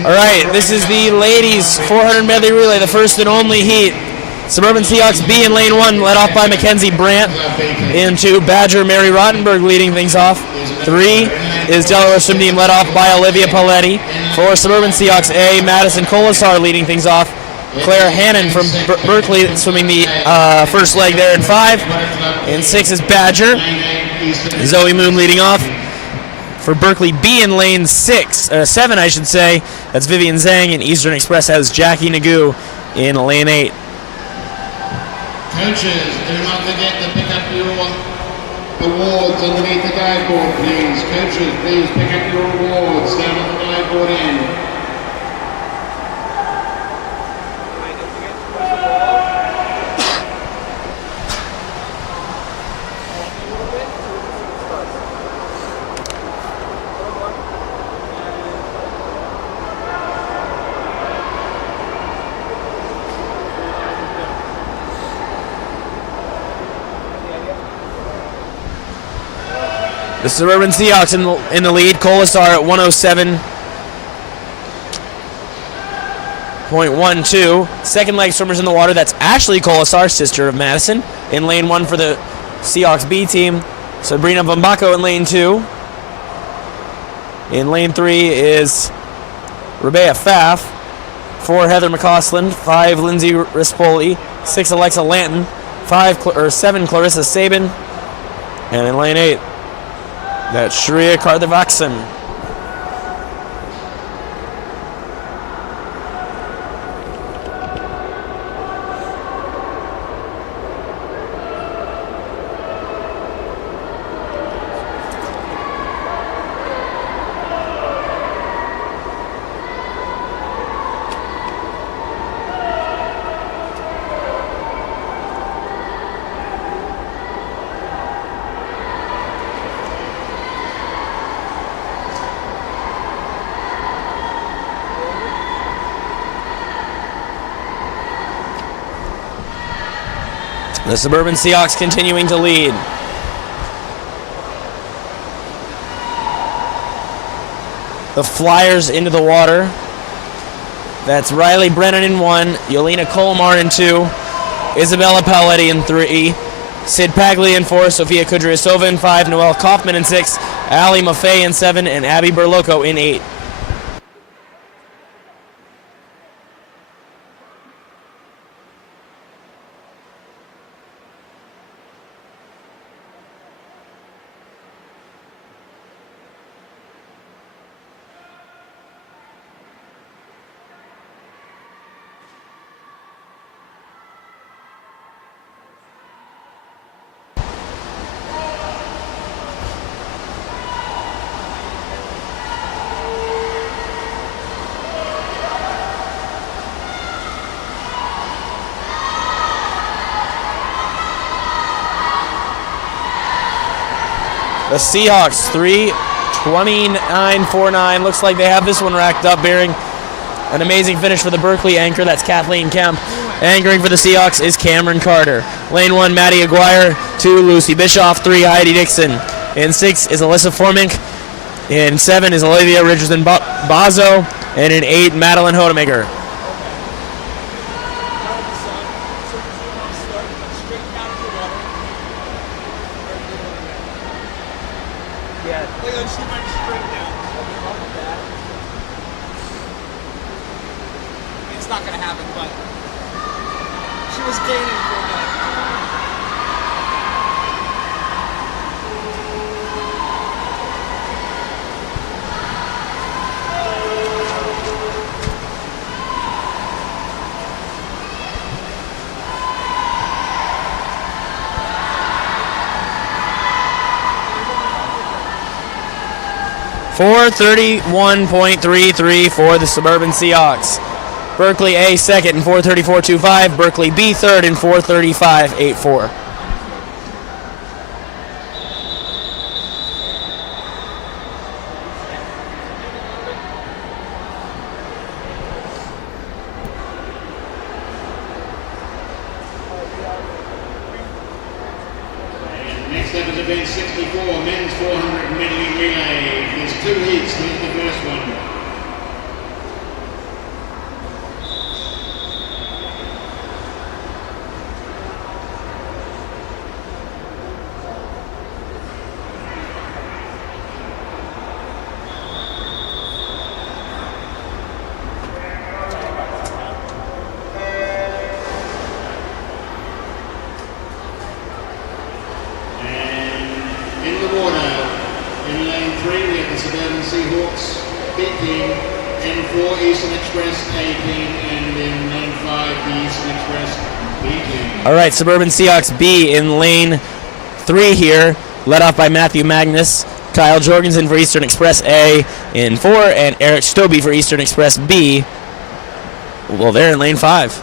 All right, this is the ladies 400 medley relay, the first and only heat. Suburban Seahawks B in lane 1, led off by Mackenzie Brandt. In 2, Badger Mary Rottenberg leading things off. 3 is Delaware Swim Team, led off by Olivia Paletti. 4, Suburban Seahawks A, Madison Colasar leading things off. Claire Hannon from Berkeley swimming the first leg there in 5. In 6 is Badger. Zoe Moon leading off. For Berkeley B in lane 7, I should say, that's Vivian Zhang, and Eastern Express has Jackie Nagu in lane 8. Coaches, do not forget to pick up your awards underneath the dive board, please. Coaches, please pick up your awards down at the dive board end. The Suburban Seahawks in the lead. Colasar at 107.12. Second leg swimmers in the water. That's Ashley Colasar, sister of Madison, in lane 1 for the Seahawks B team. Sabrina Vambaco in lane 2. In lane 3 is Rebea Pfaff. 4 Heather McCausland. 5 Lindsay Rispoli. 6 Alexa Lanton. 7 Clarissa Sabin. And in lane 8, that's Shreya Karthavaxen. The Suburban Seahawks continuing to lead. The Flyers into the water. That's Riley Brennan in 1, Yelena Colmar in 2, Isabella Paletti in 3, Sid Pagli in 4, Sofia Kudryasova in 5, Noelle Kaufman in 6, Ali Maffei in 7, and Abby Berloco in 8. The Seahawks, 3:29.49. Looks like they have this one racked up, bearing an amazing finish for the Berkeley anchor. That's Kathleen Kemp. Anchoring for the Seahawks is Cameron Carter. Lane 1, Maddie Aguirre. 2, Lucy Bischoff. 3, Heidi Dixon. In 6 is Alyssa Formick. In 7 is Olivia Richardson Bazo. And in 8, Madeline Hodemaker. Not going to happen, but she was gaining for a minute. .33 for the Suburban Seahawks. Berkeley A second in 4:34.25. Berkeley B third in 4:35.84. Next up is event 64, men's 400 medley relay. There's 2 heats. Here's the first one. All right, Suburban Seahawks B in lane 3 here, led off by Matthew Magnus, Kyle Jorgensen for Eastern Express A in 4, and Eric Stobie for Eastern Express B. Well, they're in lane 5.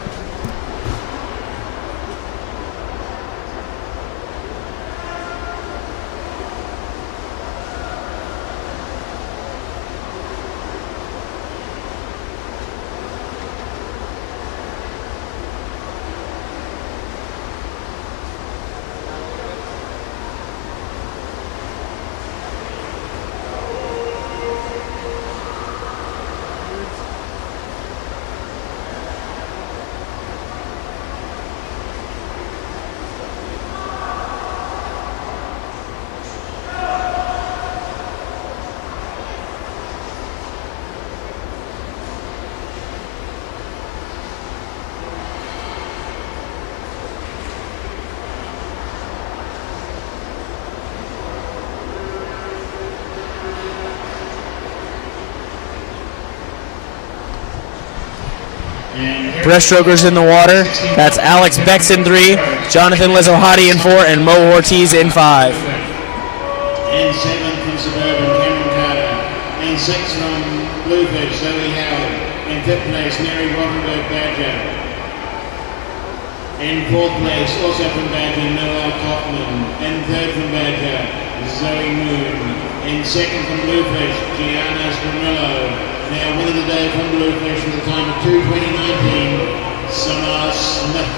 Breaststrokers in the water. That's Alex Becks in 3, Jonathan Lizohati in 4, and Mo Ortiz in 5. And 7 from Suburban, Cameron Carter. And 6 from Bluefish, Zoe Howard. In 5th place, Mary Rothenberg Badger. In 4th place, also from Badger, Noel Kaufman. In 3rd from Badger, Zoe Moon. In 2nd from Bluefish, Gianna Spramillo. Now winner of the day from Bluefish with a time of 2:20.19, Summer Smith.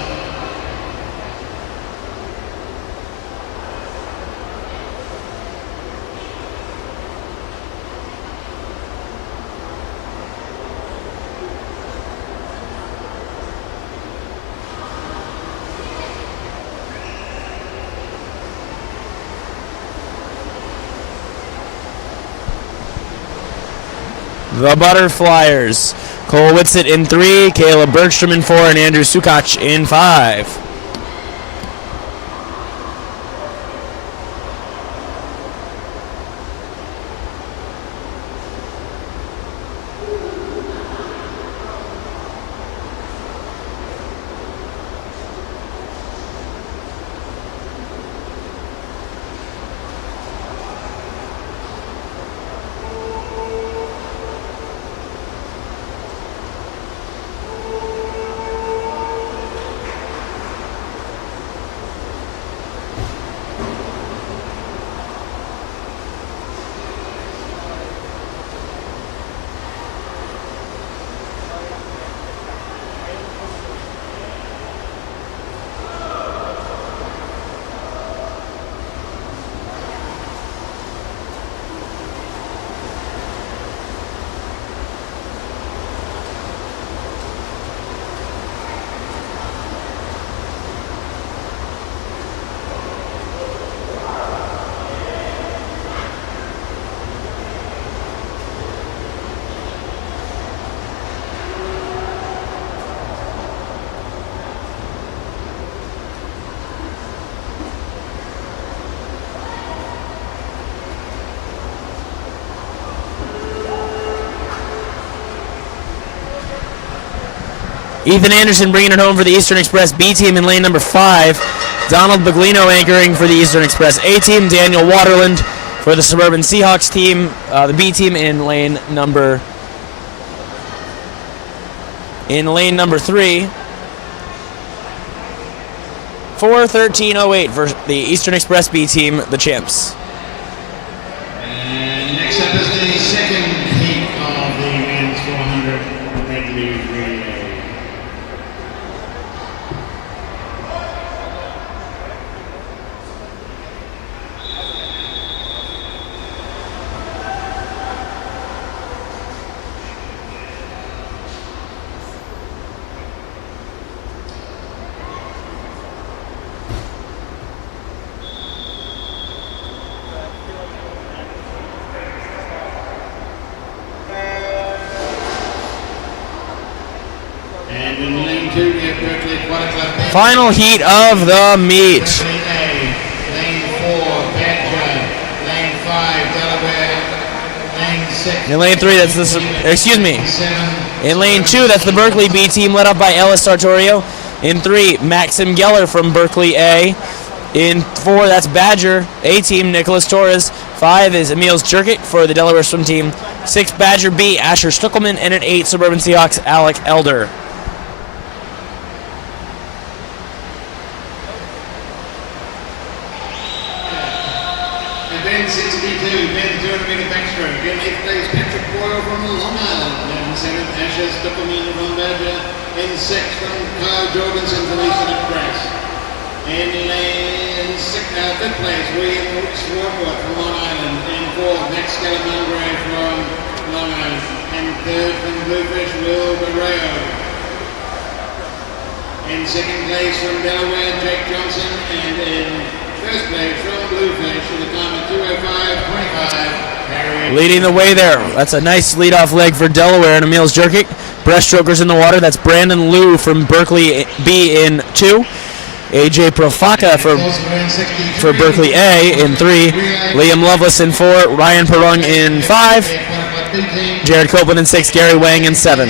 The Butterflyers. Cole Whitsitt in 3, Caleb Bergstrom in 4, and Andrew Sukach in 5. Ethan Anderson bringing it home for the Eastern Express B team in lane number 5. Donald Baglino anchoring for the Eastern Express A team. Daniel Waterland for the Suburban Seahawks team, the B team in lane number 3. 4:13.08 for the Eastern Express B team, the champs. And next up is the second heat of the men's 400 Medley relay. Final heat of the meet. Lane 4, Badger. Lane 5, Delaware. Lane 6. In lane 3, that's the, in lane 2, that's the Berkeley B team led up by Ellis Sartorio. In 3, Maxim Geller from Berkeley A. In 4, that's Badger A team, Nicholas Torres. 5 is Emil's Jerkic for the Delaware swim team. 6, Badger B, Asher Stuckelman. And at 8, Suburban Seahawks, Alec Elder. Ben 62, Ben 200-meter backstroke. In 8th place, Patrick Boyle from Long Island. In 7th, Asher Stuckelman from Badger. In 6th, from Kyle Jorgensen from Eastern Express. In 5th place, William Swartwood from Long Island. In 4th, Max Scalamandre from Long Island. And 3rd, from Bluefish, Will Barreo. In 2nd place, from Delaware, Jake Johnson. And in 1st place, from Bluefish, with a time of 2:05.25. Leading the way there. That's a nice leadoff leg for Delaware and Emil's Jerkic. Breaststrokers in the water. That's Brandon Liu from Berkeley B in 2. AJ Profaka for Berkeley A in 3. Liam Lovelace in 4. Ryan Perung in 5. Jared Copeland in 6. Gary Wang in 7.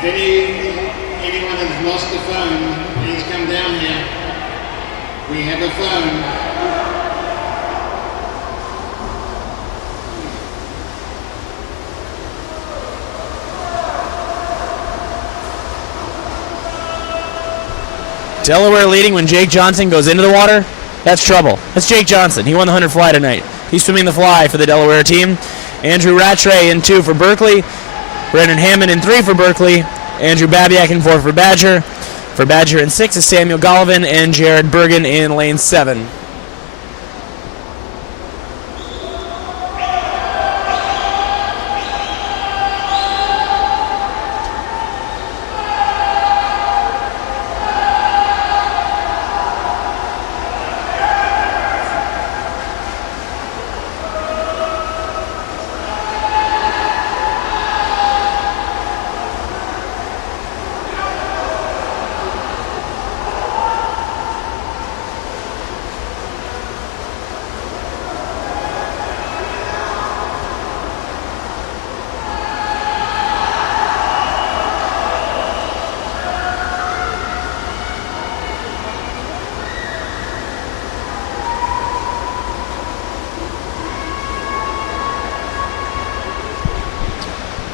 If anyone has lost a phone, please come down here. We have a phone. Delaware leading when Jake Johnson goes into the water. That's trouble. That's Jake Johnson. He won the 100 fly tonight. He's swimming the fly for the Delaware team. Andrew Rattray in 2 for Berkeley. Brendan Hammond in 3 for Berkeley. Andrew Babiak in 4 for Badger. For Badger in 6 is Samuel Golovin and Jared Bergen in lane 7.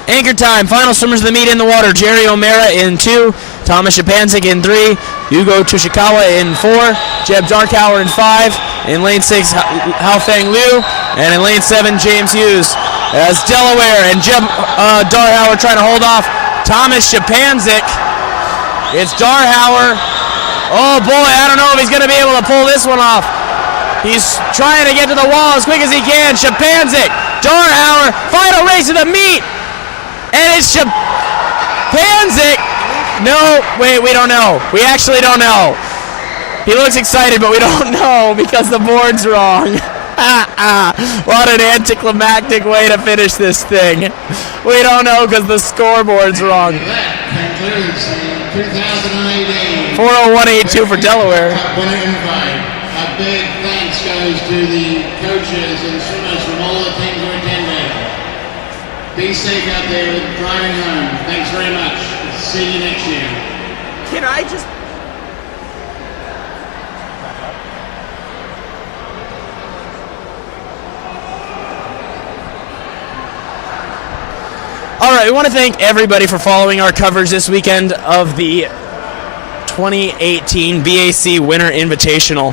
Anchor time. Final swimmers of the meet in the water. Jerry O'Mara in 2. Thomas Shapancic in 3. Hugo Tushikawa in 4. Jeb Darkhour in 5. In lane 6, Haofeng Liu. And in lane 7, James Hughes. As Delaware and Jeb Darkhour trying to hold off Thomas Shapancic. It's Darkhour. Oh boy, I don't know if he's going to be able to pull this one off. He's trying to get to the wall as quick as he can. Shapancic, Darkhour, final race of the meet. And it's Shapancic. No, wait, we don't know. We actually don't know. He looks excited, but we don't know because the board's wrong. What an anticlimactic way to finish this thing. We don't know because the scoreboard's wrong. That concludes the 2018 40182 for Delaware. Winner invite. A big thanks goes to the coaches and swimmers from all the teams who attended. Be safe out there driving home. Thanks very much. See you next year. Can I just... All right, we want to thank everybody for following our coverage this weekend of the 2018 BAC Winter Invitational.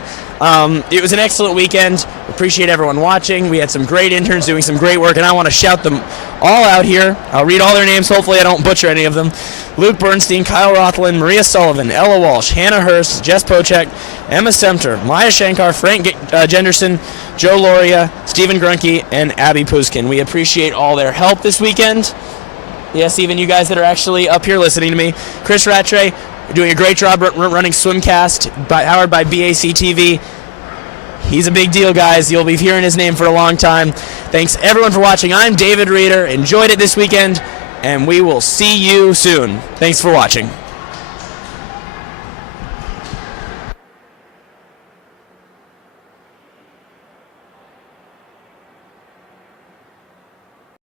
It was an excellent weekend. Appreciate everyone watching. We had some great interns doing some great work, and I want to shout them all out here. I'll read all their names. Hopefully I don't butcher any of them. Luke Bernstein, Kyle Rothland, Maria Sullivan, Ella Walsh, Hannah Hurst, Jess Pochek, Emma Sumter, Maya Shankar, Frank Jenderson, Joe Loria, Stephen Grunke, and Abby Puskin. We appreciate all their help this weekend. Yes, even you guys that are actually up here listening to me. Chris Rattray, you're doing a great job running Swimcast, powered by BAC TV. He's a big deal, guys. You'll be hearing his name for a long time. Thanks, everyone, for watching. I'm David Reeder. Enjoyed it this weekend, and we will see you soon. Thanks for watching.